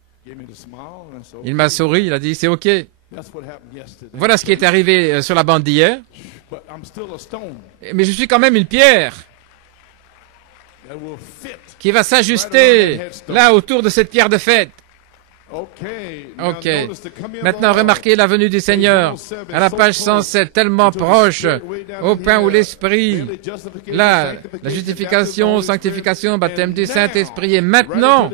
Il m'a souri, il a dit, c'est OK. Voilà ce qui est arrivé sur la bande d'hier. Mais je suis quand même une pierre qui va s'ajuster là autour de cette pierre de fête. Ok. Maintenant, remarquez la venue du Seigneur à la page 107, tellement proche, au point où l'Esprit, la justification, sanctification, baptême du Saint-Esprit est maintenant.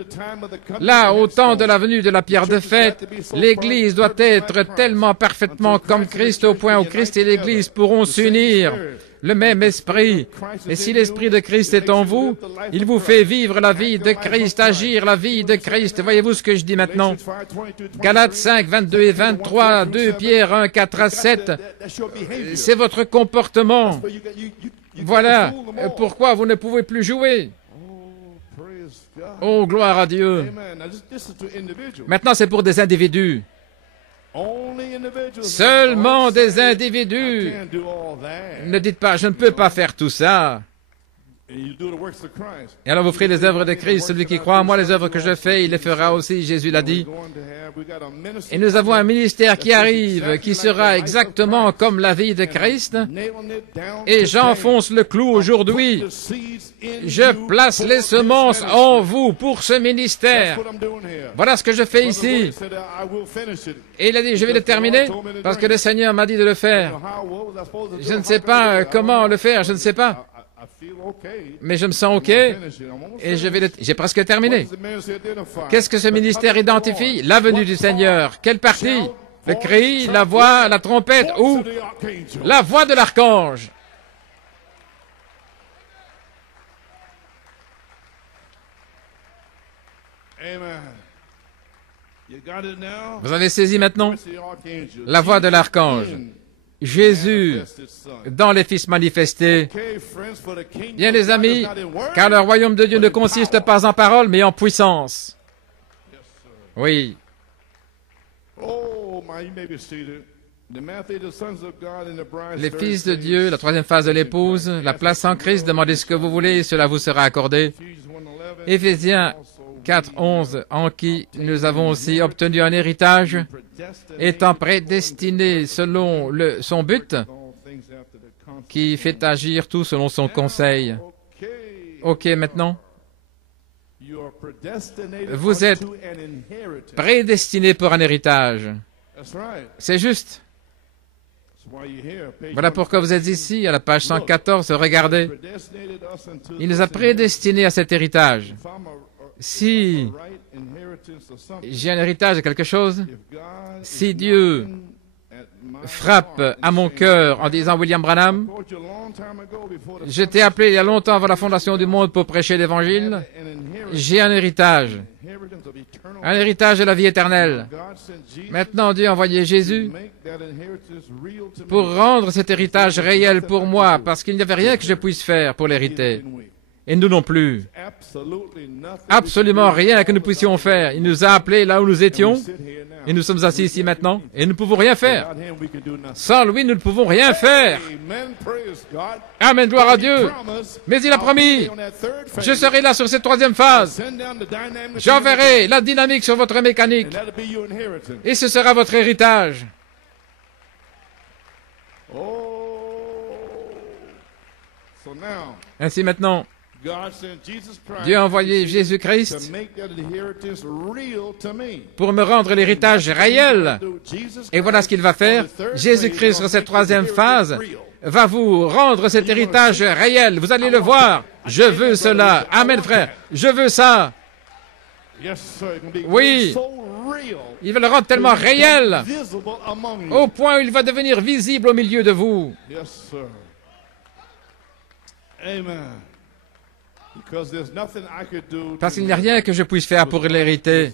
Là, au temps de la venue de la pierre de fête, l'Église doit être tellement parfaitement comme Christ, au point où Christ et l'Église pourront s'unir. Le même esprit. Et si l'esprit de Christ est en vous, il vous fait vivre la vie de Christ, agir la vie de Christ. Voyez-vous ce que je dis maintenant? Galates 5, 22 et 23, 2 Pierre 1, 4 à 7. C'est votre comportement. Voilà pourquoi vous ne pouvez plus jouer. Oh, gloire à Dieu. Maintenant, c'est pour des individus. Seulement des individus. Ne dites pas, je ne peux pas faire tout ça. Et alors vous ferez les œuvres de Christ. Celui qui croit en moi, les œuvres que je fais, il les fera aussi. Jésus l'a dit. Et nous avons un ministère qui arrive, qui sera exactement comme la vie de Christ. Et j'enfonce le clou aujourd'hui. Je place les semences en vous pour ce ministère. Voilà ce que je fais ici. Et il a dit, je vais le terminer parce que le Seigneur m'a dit de le faire. Je ne sais pas comment le faire, je ne sais pas. Mais je me sens OK et j'ai presque terminé. Qu'est-ce que ce ministère identifie? La venue du Seigneur. Quelle partie? Le cri, la voix, la trompette ou la voix de l'archange? Vous avez saisi maintenant? La voix de l'archange. Jésus dans les Fils manifestés. Bien les amis, car le royaume de Dieu ne consiste pas en parole, mais en puissance. Oui. Les fils de Dieu, la troisième phase de l'épouse, la place en Christ, demandez ce que vous voulez et cela vous sera accordé. Éphésiens 4, 11, en qui nous avons aussi obtenu un héritage, étant prédestinés selon son but, qui fait agir tout selon son conseil. OK, maintenant? Vous êtes prédestinés pour un héritage. C'est juste. Voilà pourquoi vous êtes ici, à la page 114, regardez. Il nous a prédestinés à cet héritage. Si j'ai un héritage de quelque chose, si Dieu frappe à mon cœur en disant William Branham, je t'ai appelé il y a longtemps avant la fondation du monde pour prêcher l'Évangile, j'ai un héritage de la vie éternelle. Maintenant, Dieu a envoyé Jésus pour rendre cet héritage réel pour moi, parce qu'il n'y avait rien que je puisse faire pour l'hériter. Et nous non plus. Absolument rien que nous puissions faire. Il nous a appelés là où nous étions, et nous sommes assis ici maintenant, et nous ne pouvons rien faire. Sans lui, nous ne pouvons rien faire. Amen, gloire à Dieu. Mais il a promis, je serai là sur cette troisième phase. J'enverrai la dynamique sur votre mécanique, et ce sera votre héritage. Ainsi maintenant, Dieu a envoyé Jésus-Christ pour me rendre l'héritage réel. Et voilà ce qu'il va faire. Jésus-Christ, sur cette troisième phase, va vous rendre cet héritage réel. Vous allez le voir. Je veux cela. Amen, frère. Je veux ça. Oui. Il va le rendre tellement réel, au point où il va devenir visible au milieu de vous. Parce qu'il n'y a rien que je puisse faire pour l'hériter.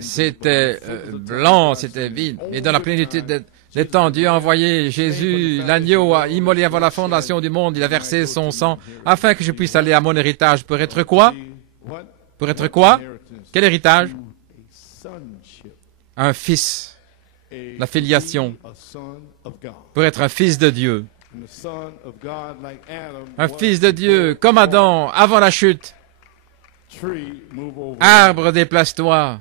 C'était blanc, c'était vide. Et dans la plénitude des temps, Dieu a envoyé Jésus, l'agneau, a immolé avant la fondation du monde. Il a versé son sang afin que je puisse aller à mon héritage. Pour être quoi? Pour être quoi? Quel héritage? Un fils. La filiation. Pour être un fils de Dieu. Un fils de Dieu, comme Adam, avant la chute. Arbre, déplace-toi.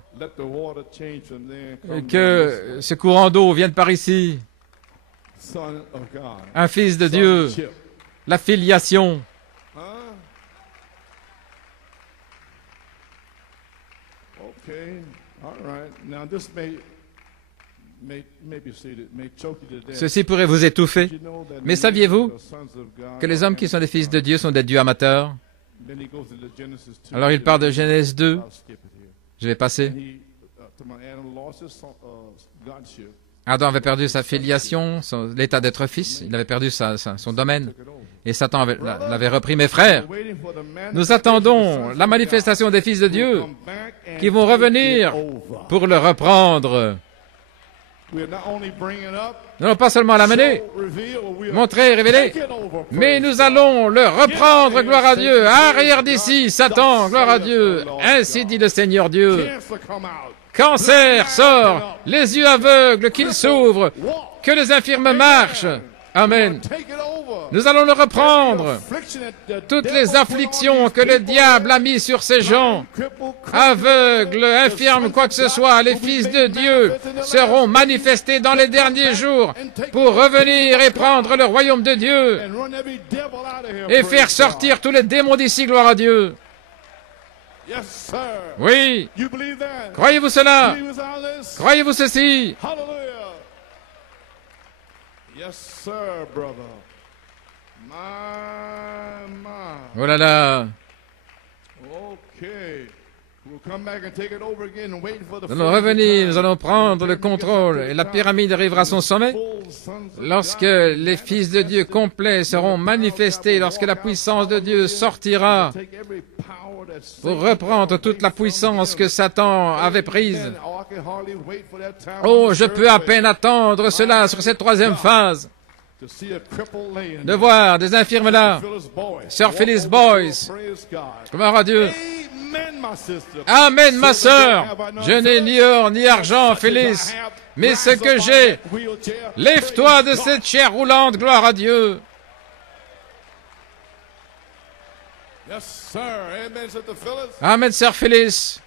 Que ce courant d'eau vienne par ici. Un fils de Dieu. La filiation. Ceci pourrait vous étouffer. Mais saviez-vous que les hommes qui sont des fils de Dieu sont des dieux amateurs? Alors il parle de Genèse 2. Je vais passer. Adam avait perdu sa filiation, l'état d'être fils. Il avait perdu son domaine. Et Satan l'avait repris. Mes frères, nous attendons la manifestation des fils de Dieu qui vont revenir pour le reprendre. Non pas seulement l'amener, montrer, révéler, mais nous allons le reprendre, gloire à Dieu. Arrière d'ici, Satan, gloire à Dieu. Ainsi dit le Seigneur Dieu. Cancer sort, les yeux aveugles qu'ils s'ouvrent, que les infirmes marchent. Amen. Nous allons le reprendre. Toutes les afflictions que le diable a mis sur ces gens, aveugles, infirmes, quoi que ce soit, les fils de Dieu seront manifestés dans les derniers jours pour revenir et prendre le royaume de Dieu et faire sortir tous les démons d'ici, gloire à Dieu. Oui. Croyez-vous cela? Croyez-vous ceci? Oh là là. Nous allons revenir, nous allons prendre le contrôle et la pyramide arrivera à son sommet lorsque les fils de Dieu complets seront manifestés, lorsque la puissance de Dieu sortira pour reprendre toute la puissance que Satan avait prise. Oh, je peux à peine attendre cela sur cette troisième phase. De voir des infirmes là, Sœur Phyllis Boyce, gloire à Dieu. Amen, ma sœur. Je n'ai ni or ni argent, Phyllis, mais ce que j'ai, lève-toi de cette chair roulante, gloire à Dieu. Amen, sœur Phyllis.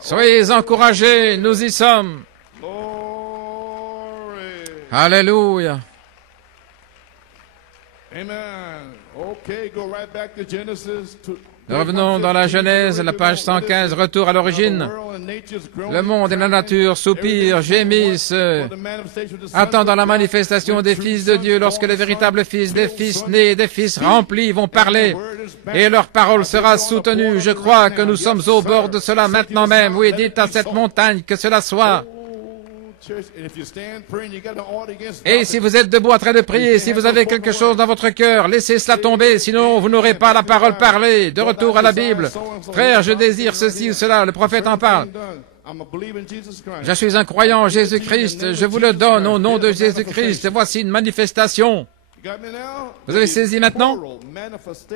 Soyez encouragés, nous y sommes. Alléluia. Revenons dans la Genèse, la page 115, retour à l'origine. Le monde et la nature soupirent, gémissent, attendant la manifestation des fils de Dieu, lorsque les véritables fils, des fils nés, des fils remplis vont parler, et leur parole sera soutenue. Je crois que nous sommes au bord de cela maintenant même. Oui, dites à cette montagne que cela soit. Et si vous êtes debout en train de prier, si vous avez quelque chose dans votre cœur, laissez cela tomber, sinon vous n'aurez pas la parole parlée. De retour à la Bible. Frère, je désire ceci ou cela, le prophète en parle. Je suis un croyant en Jésus-Christ, je vous le donne au nom de Jésus-Christ. Voici une manifestation. Vous avez saisi maintenant?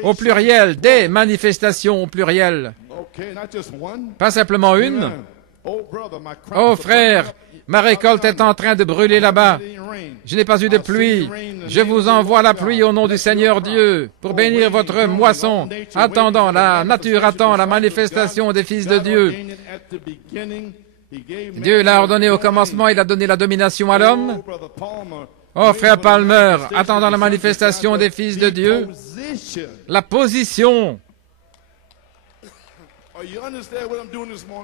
Au pluriel, des manifestations au pluriel. Pas simplement une. Oh frère, ma récolte est en train de brûler là-bas. Je n'ai pas eu de pluie. Je vous envoie la pluie au nom du Seigneur Dieu pour bénir votre moisson. Attendant, la nature attend la manifestation des fils de Dieu. Dieu l'a ordonné au commencement, il a donné la domination à l'homme. Oh frère Palmer, attendant la manifestation des fils de Dieu, la position.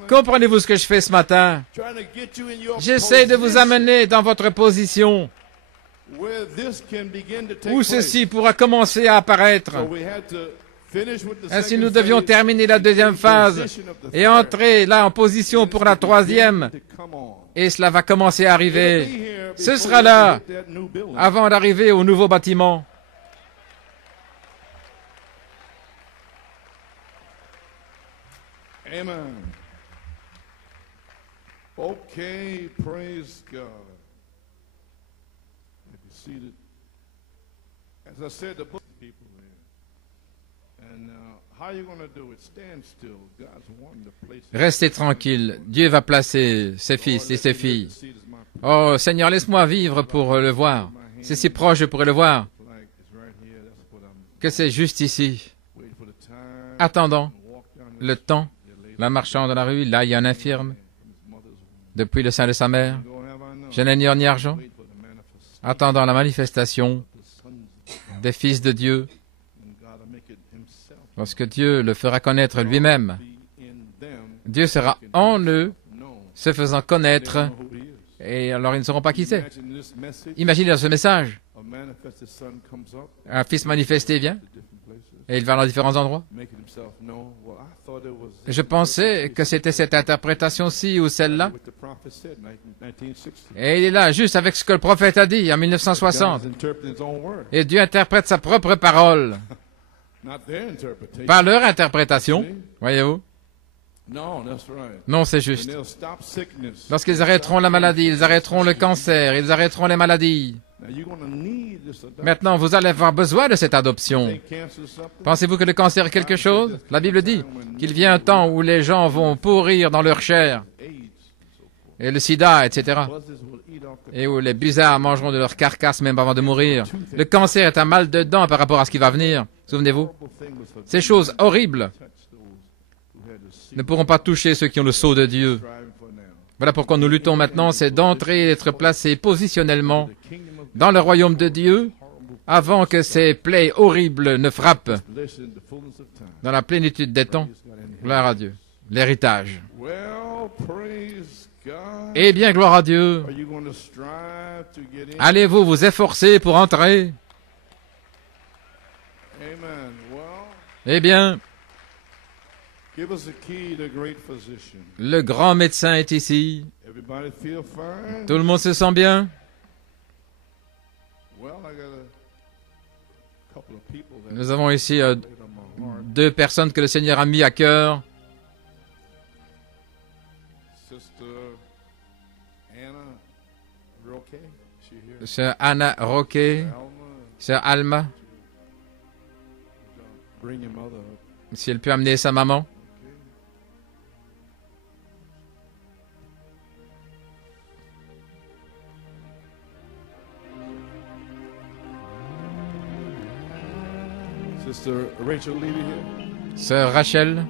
Comprenez-vous ce que je fais ce matin? J'essaie de vous amener dans votre position où ceci pourra commencer à apparaître. Ainsi, nous devions terminer la deuxième phase et entrer là en position pour la troisième. Et cela va commencer à arriver. Ce sera là avant d'arriver au nouveau bâtiment. Amen. Okay, praise God. Be seated. As I said, the book people there. And how are you going to do it? Stand still. God's wanting to place. Restez tranquille. Dieu va placer ses fils et ses filles. Oh Seigneur, laisse-moi vivre pour le voir. C'est si proche, je pourrais le voir. Que c'est juste ici. Attendant le temps. La marchant dans la rue, là il y a un infirme, depuis le sein de sa mère. Je n'ai ni or ni argent. Attendant la manifestation des fils de Dieu. lorsque Dieu le fera connaître lui-même, Dieu sera en eux, se faisant connaître, et alors ils ne sauront pas qui c'est. Imaginez dans ce message, un fils manifesté vient, et il va dans différents endroits. Je pensais que c'était cette interprétation-ci ou celle-là. Et il est là, juste avec ce que le prophète a dit en 1960. Et Dieu interprète sa propre parole. Pas leur interprétation, voyez-vous. Non, c'est juste. Lorsqu'ils arrêteront la maladie, ils arrêteront le cancer, ils arrêteront les maladies. Maintenant, vous allez avoir besoin de cette adoption. Pensez-vous que le cancer est quelque chose? La Bible dit qu'il vient un temps où les gens vont pourrir dans leur chair. Et le sida, etc. Et où les bizarres mangeront de leur carcasse même avant de mourir. Le cancer est un mal de dents par rapport à ce qui va venir. Souvenez-vous? Ces choses horribles ne pourront pas toucher ceux qui ont le sceau de Dieu. Voilà pourquoi nous luttons maintenant, c'est d'entrer et d'être placés positionnellement dans le royaume de Dieu avant que ces plaies horribles ne frappent dans la plénitude des temps. Gloire à Dieu. L'héritage. Eh bien, gloire à Dieu. Allez-vous vous efforcer pour entrer? Eh bien, le grand médecin est ici. Tout le monde se sent bien? Nous avons ici deux personnes que le Seigneur a mis à cœur. Sœur Anna Roque, Sœur Alma. Si elle peut amener sa maman. Sœur Rachel.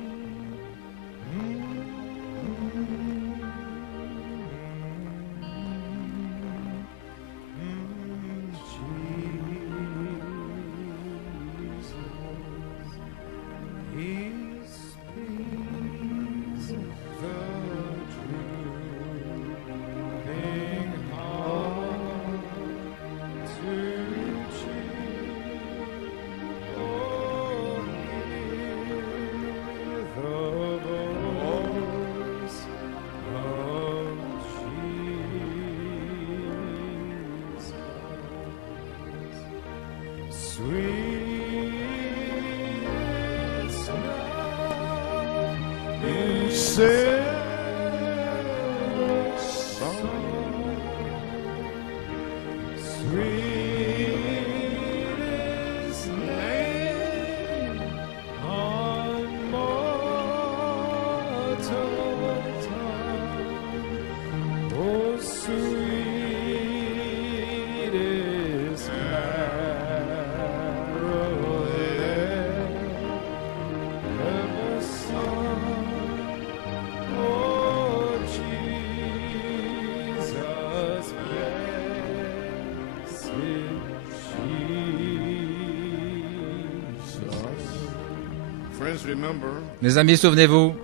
Les amis, souvenez-vous,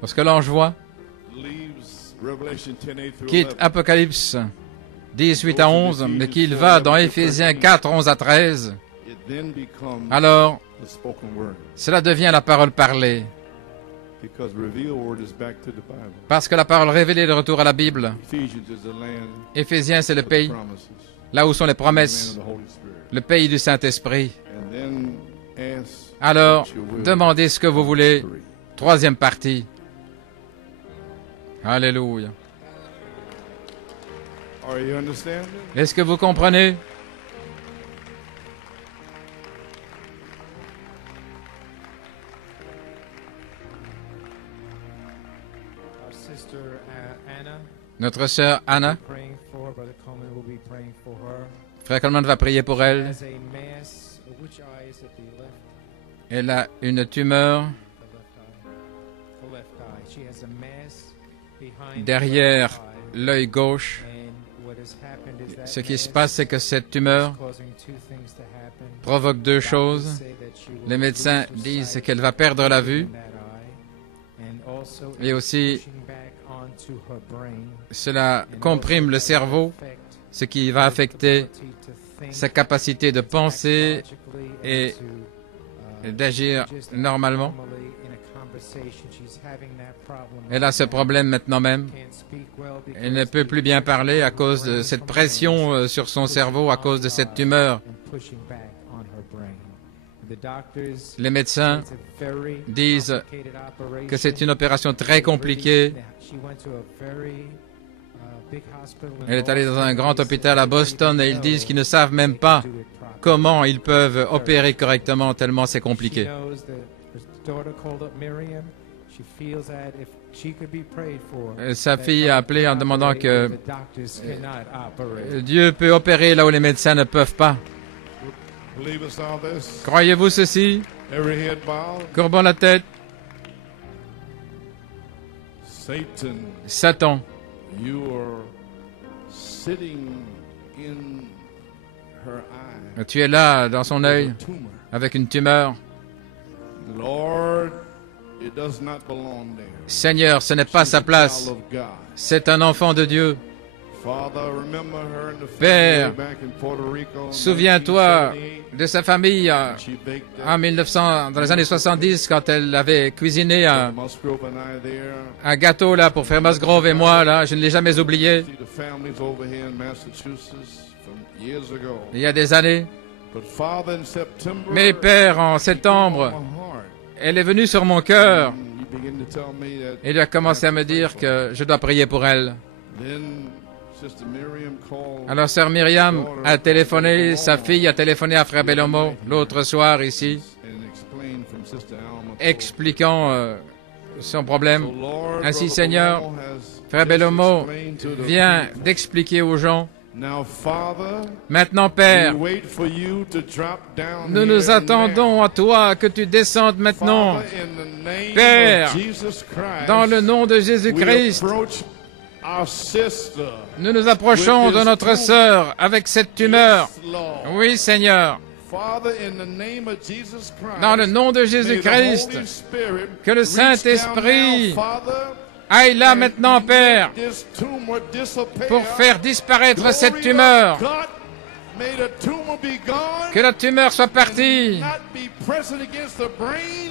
lorsque l'ange voit, quitte Apocalypse 18 à 11, mais qu'il va dans Éphésiens 4, 11 à 13, alors cela devient la parole parlée. Parce que la parole révélée est de retour à la Bible. Éphésiens, c'est le pays, là où sont les promesses, le pays du Saint-Esprit. Alors, demandez ce que vous voulez. Troisième partie. Alléluia. Est-ce que vous comprenez? Notre sœur Anna, Frère Coleman va prier pour elle. Elle a une tumeur derrière l'œil gauche Ce qui se passe, c'est que cette tumeur provoque deux choses. Les médecins disent qu'elle va perdre la vue et aussi cela comprime le cerveau, ce qui va affecter sa capacité de penser et d'agir normalement. Elle a ce problème maintenant même. Elle ne peut plus bien parler à cause de cette pression sur son cerveau, à cause de cette tumeur. Les médecins disent que c'est une opération très compliquée. Elle est allée dans un grand hôpital à Boston et ils disent qu'ils ne savent même pas comment ils peuvent opérer correctement tellement c'est compliqué. Sa fille a appelé en demandant que Dieu peut opérer là où les médecins ne peuvent pas. Croyez-vous ceci? Courbons la tête. Satan, tu es là dans son œil avec une tumeur. Seigneur, ce n'est pas sa place. C'est un enfant de Dieu. Père, souviens-toi de sa famille en 1900, dans les années 70, quand elle avait cuisiné un gâteau là pour faire Musgrove et moi, là, je ne l'ai jamais oublié. Il y a des années. Mais Père, en septembre, elle est venue sur mon cœur et il a commencé à me dire que je dois prier pour elle. Alors Sœur Myriam a téléphoné, sa fille a téléphoné à Frère Bellomo l'autre soir ici, expliquant son problème. Ainsi Seigneur, Frère Bellomo vient d'expliquer aux gens. Maintenant, Père, nous nous attendons à toi que tu descendes maintenant. Père, dans le nom de Jésus-Christ, nous nous approchons de notre sœur avec cette tumeur. Oui, Seigneur. Dans le nom de Jésus-Christ, que le Saint-Esprit aille là maintenant, Père, pour faire disparaître cette tumeur. Que la tumeur soit partie,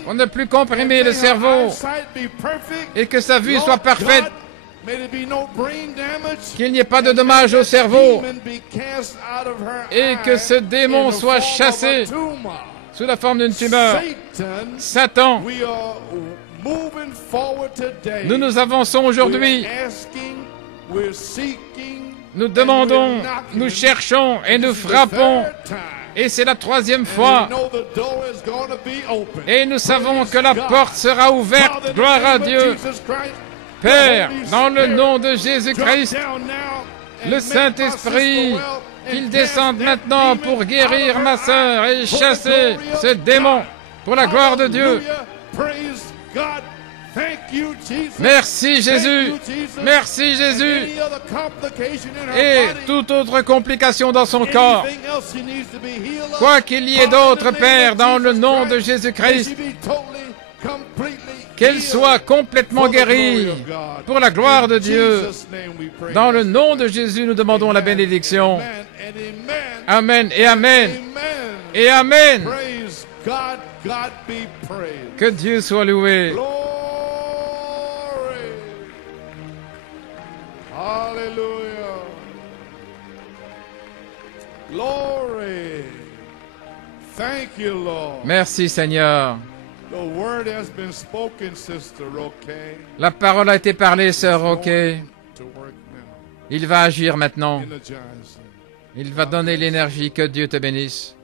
pour ne plus comprimer le cerveau, et que sa vue soit parfaite, qu'il n'y ait pas de dommages au cerveau, et que ce démon soit chassé sous la forme d'une tumeur. Satan, nous nous avançons aujourd'hui. Nous demandons, nous cherchons et nous frappons. Et c'est la troisième fois. Et nous savons que la porte sera ouverte. Gloire à Dieu. Père, dans le nom de Jésus-Christ, le Saint-Esprit, qu'il descende maintenant pour guérir ma sœur et chasser ce démon pour la gloire de Dieu. Merci Jésus, merci Jésus. Et toute autre complication dans son corps, quoi qu'il y ait d'autre, Père, dans le nom de Jésus-Christ, qu'elle soit complètement guérie pour la gloire de Dieu. Dans le nom de Jésus, nous demandons la bénédiction. Amen et Amen et Amen. Que Dieu soit loué. Hallelujah. Glory. Thank you, Lord. Merci Seigneur. The word has been spoken, Sister Roque. La parole a été parlée, Sœur Roque. Il va agir maintenant. Il va donner l'énergie. Que Dieu te bénisse.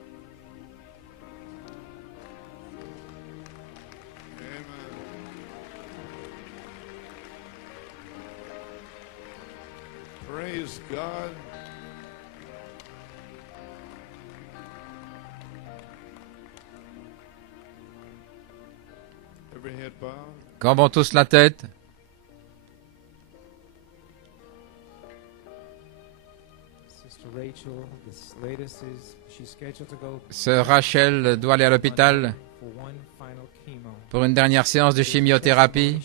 Praise God. Every head bowed. Courbons tous la tête. Sœur Rachel doit aller à l'hôpital pour une dernière séance de chimiothérapie.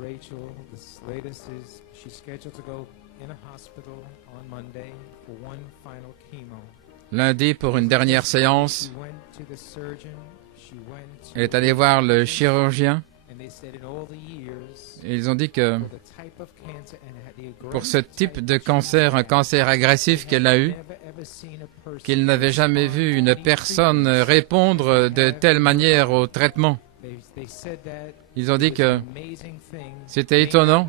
Rachel, this latest is she's scheduled to go in a hospital on Monday for one final chemo. Lundi pour une dernière séance. Elle est allée voir le chirurgien. Et ils ont dit que pour ce type de cancer, un cancer agressif qu'elle a eu, qu'ils n'avaient jamais vu une personne répondre de telle manière au traitement. Ils ont dit que c'était étonnant,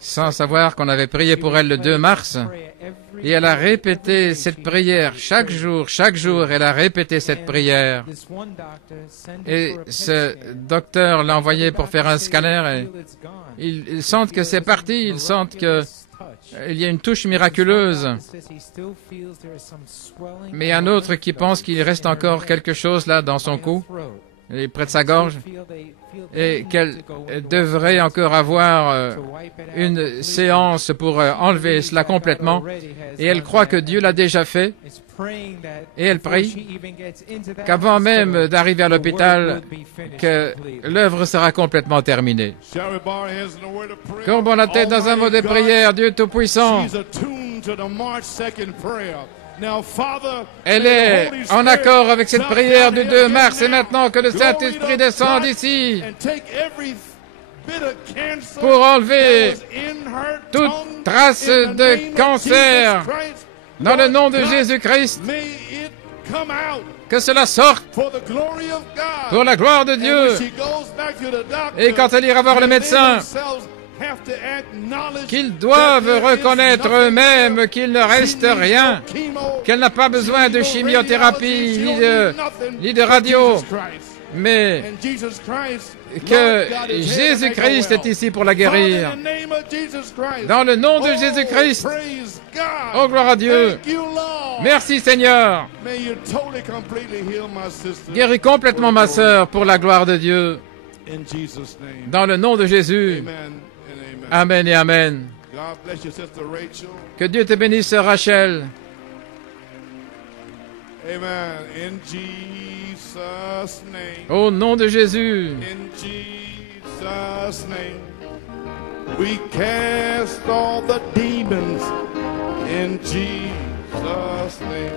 sans savoir qu'on avait prié pour elle le 2 mars, et elle a répété cette prière chaque jour, elle a répété cette prière. Et ce docteur l'a envoyé pour faire un scanner, et ils sentent que c'est parti, ils sentent que il y a une touche miraculeuse. Mais un autre qui pense qu'il reste encore quelque chose là dans son cou, et près de sa gorge, et qu'elle devrait encore avoir une séance pour enlever cela complètement. Et elle croit que Dieu l'a déjà fait. Et elle prie qu'avant même d'arriver à l'hôpital, que l'œuvre sera complètement terminée. Courbons la tête dans un mot de prière, Dieu Tout-Puissant. Elle est en accord avec cette prière du 2 mars et maintenant que le Saint-Esprit descende ici pour enlever toute trace de cancer dans le nom de Jésus-Christ. Que cela sorte pour la gloire de Dieu. Et quand elle ira voir le médecin, qu'ils doivent reconnaître eux-mêmes qu'il ne reste rien, qu'elle n'a pas besoin de chimiothérapie ni de radio, mais que Jésus-Christ est ici pour la guérir. Dans le nom de Jésus-Christ, oh gloire à Dieu. Merci Seigneur. Guéris complètement ma sœur pour la gloire de Dieu. Dans le nom de Jésus. Amen et Amen. Que Dieu te bénisse, sœur Rachel. Amen. In Jesus' name. Au nom de Jésus. In Jesus' name. We cast all the demons in Jesus' name.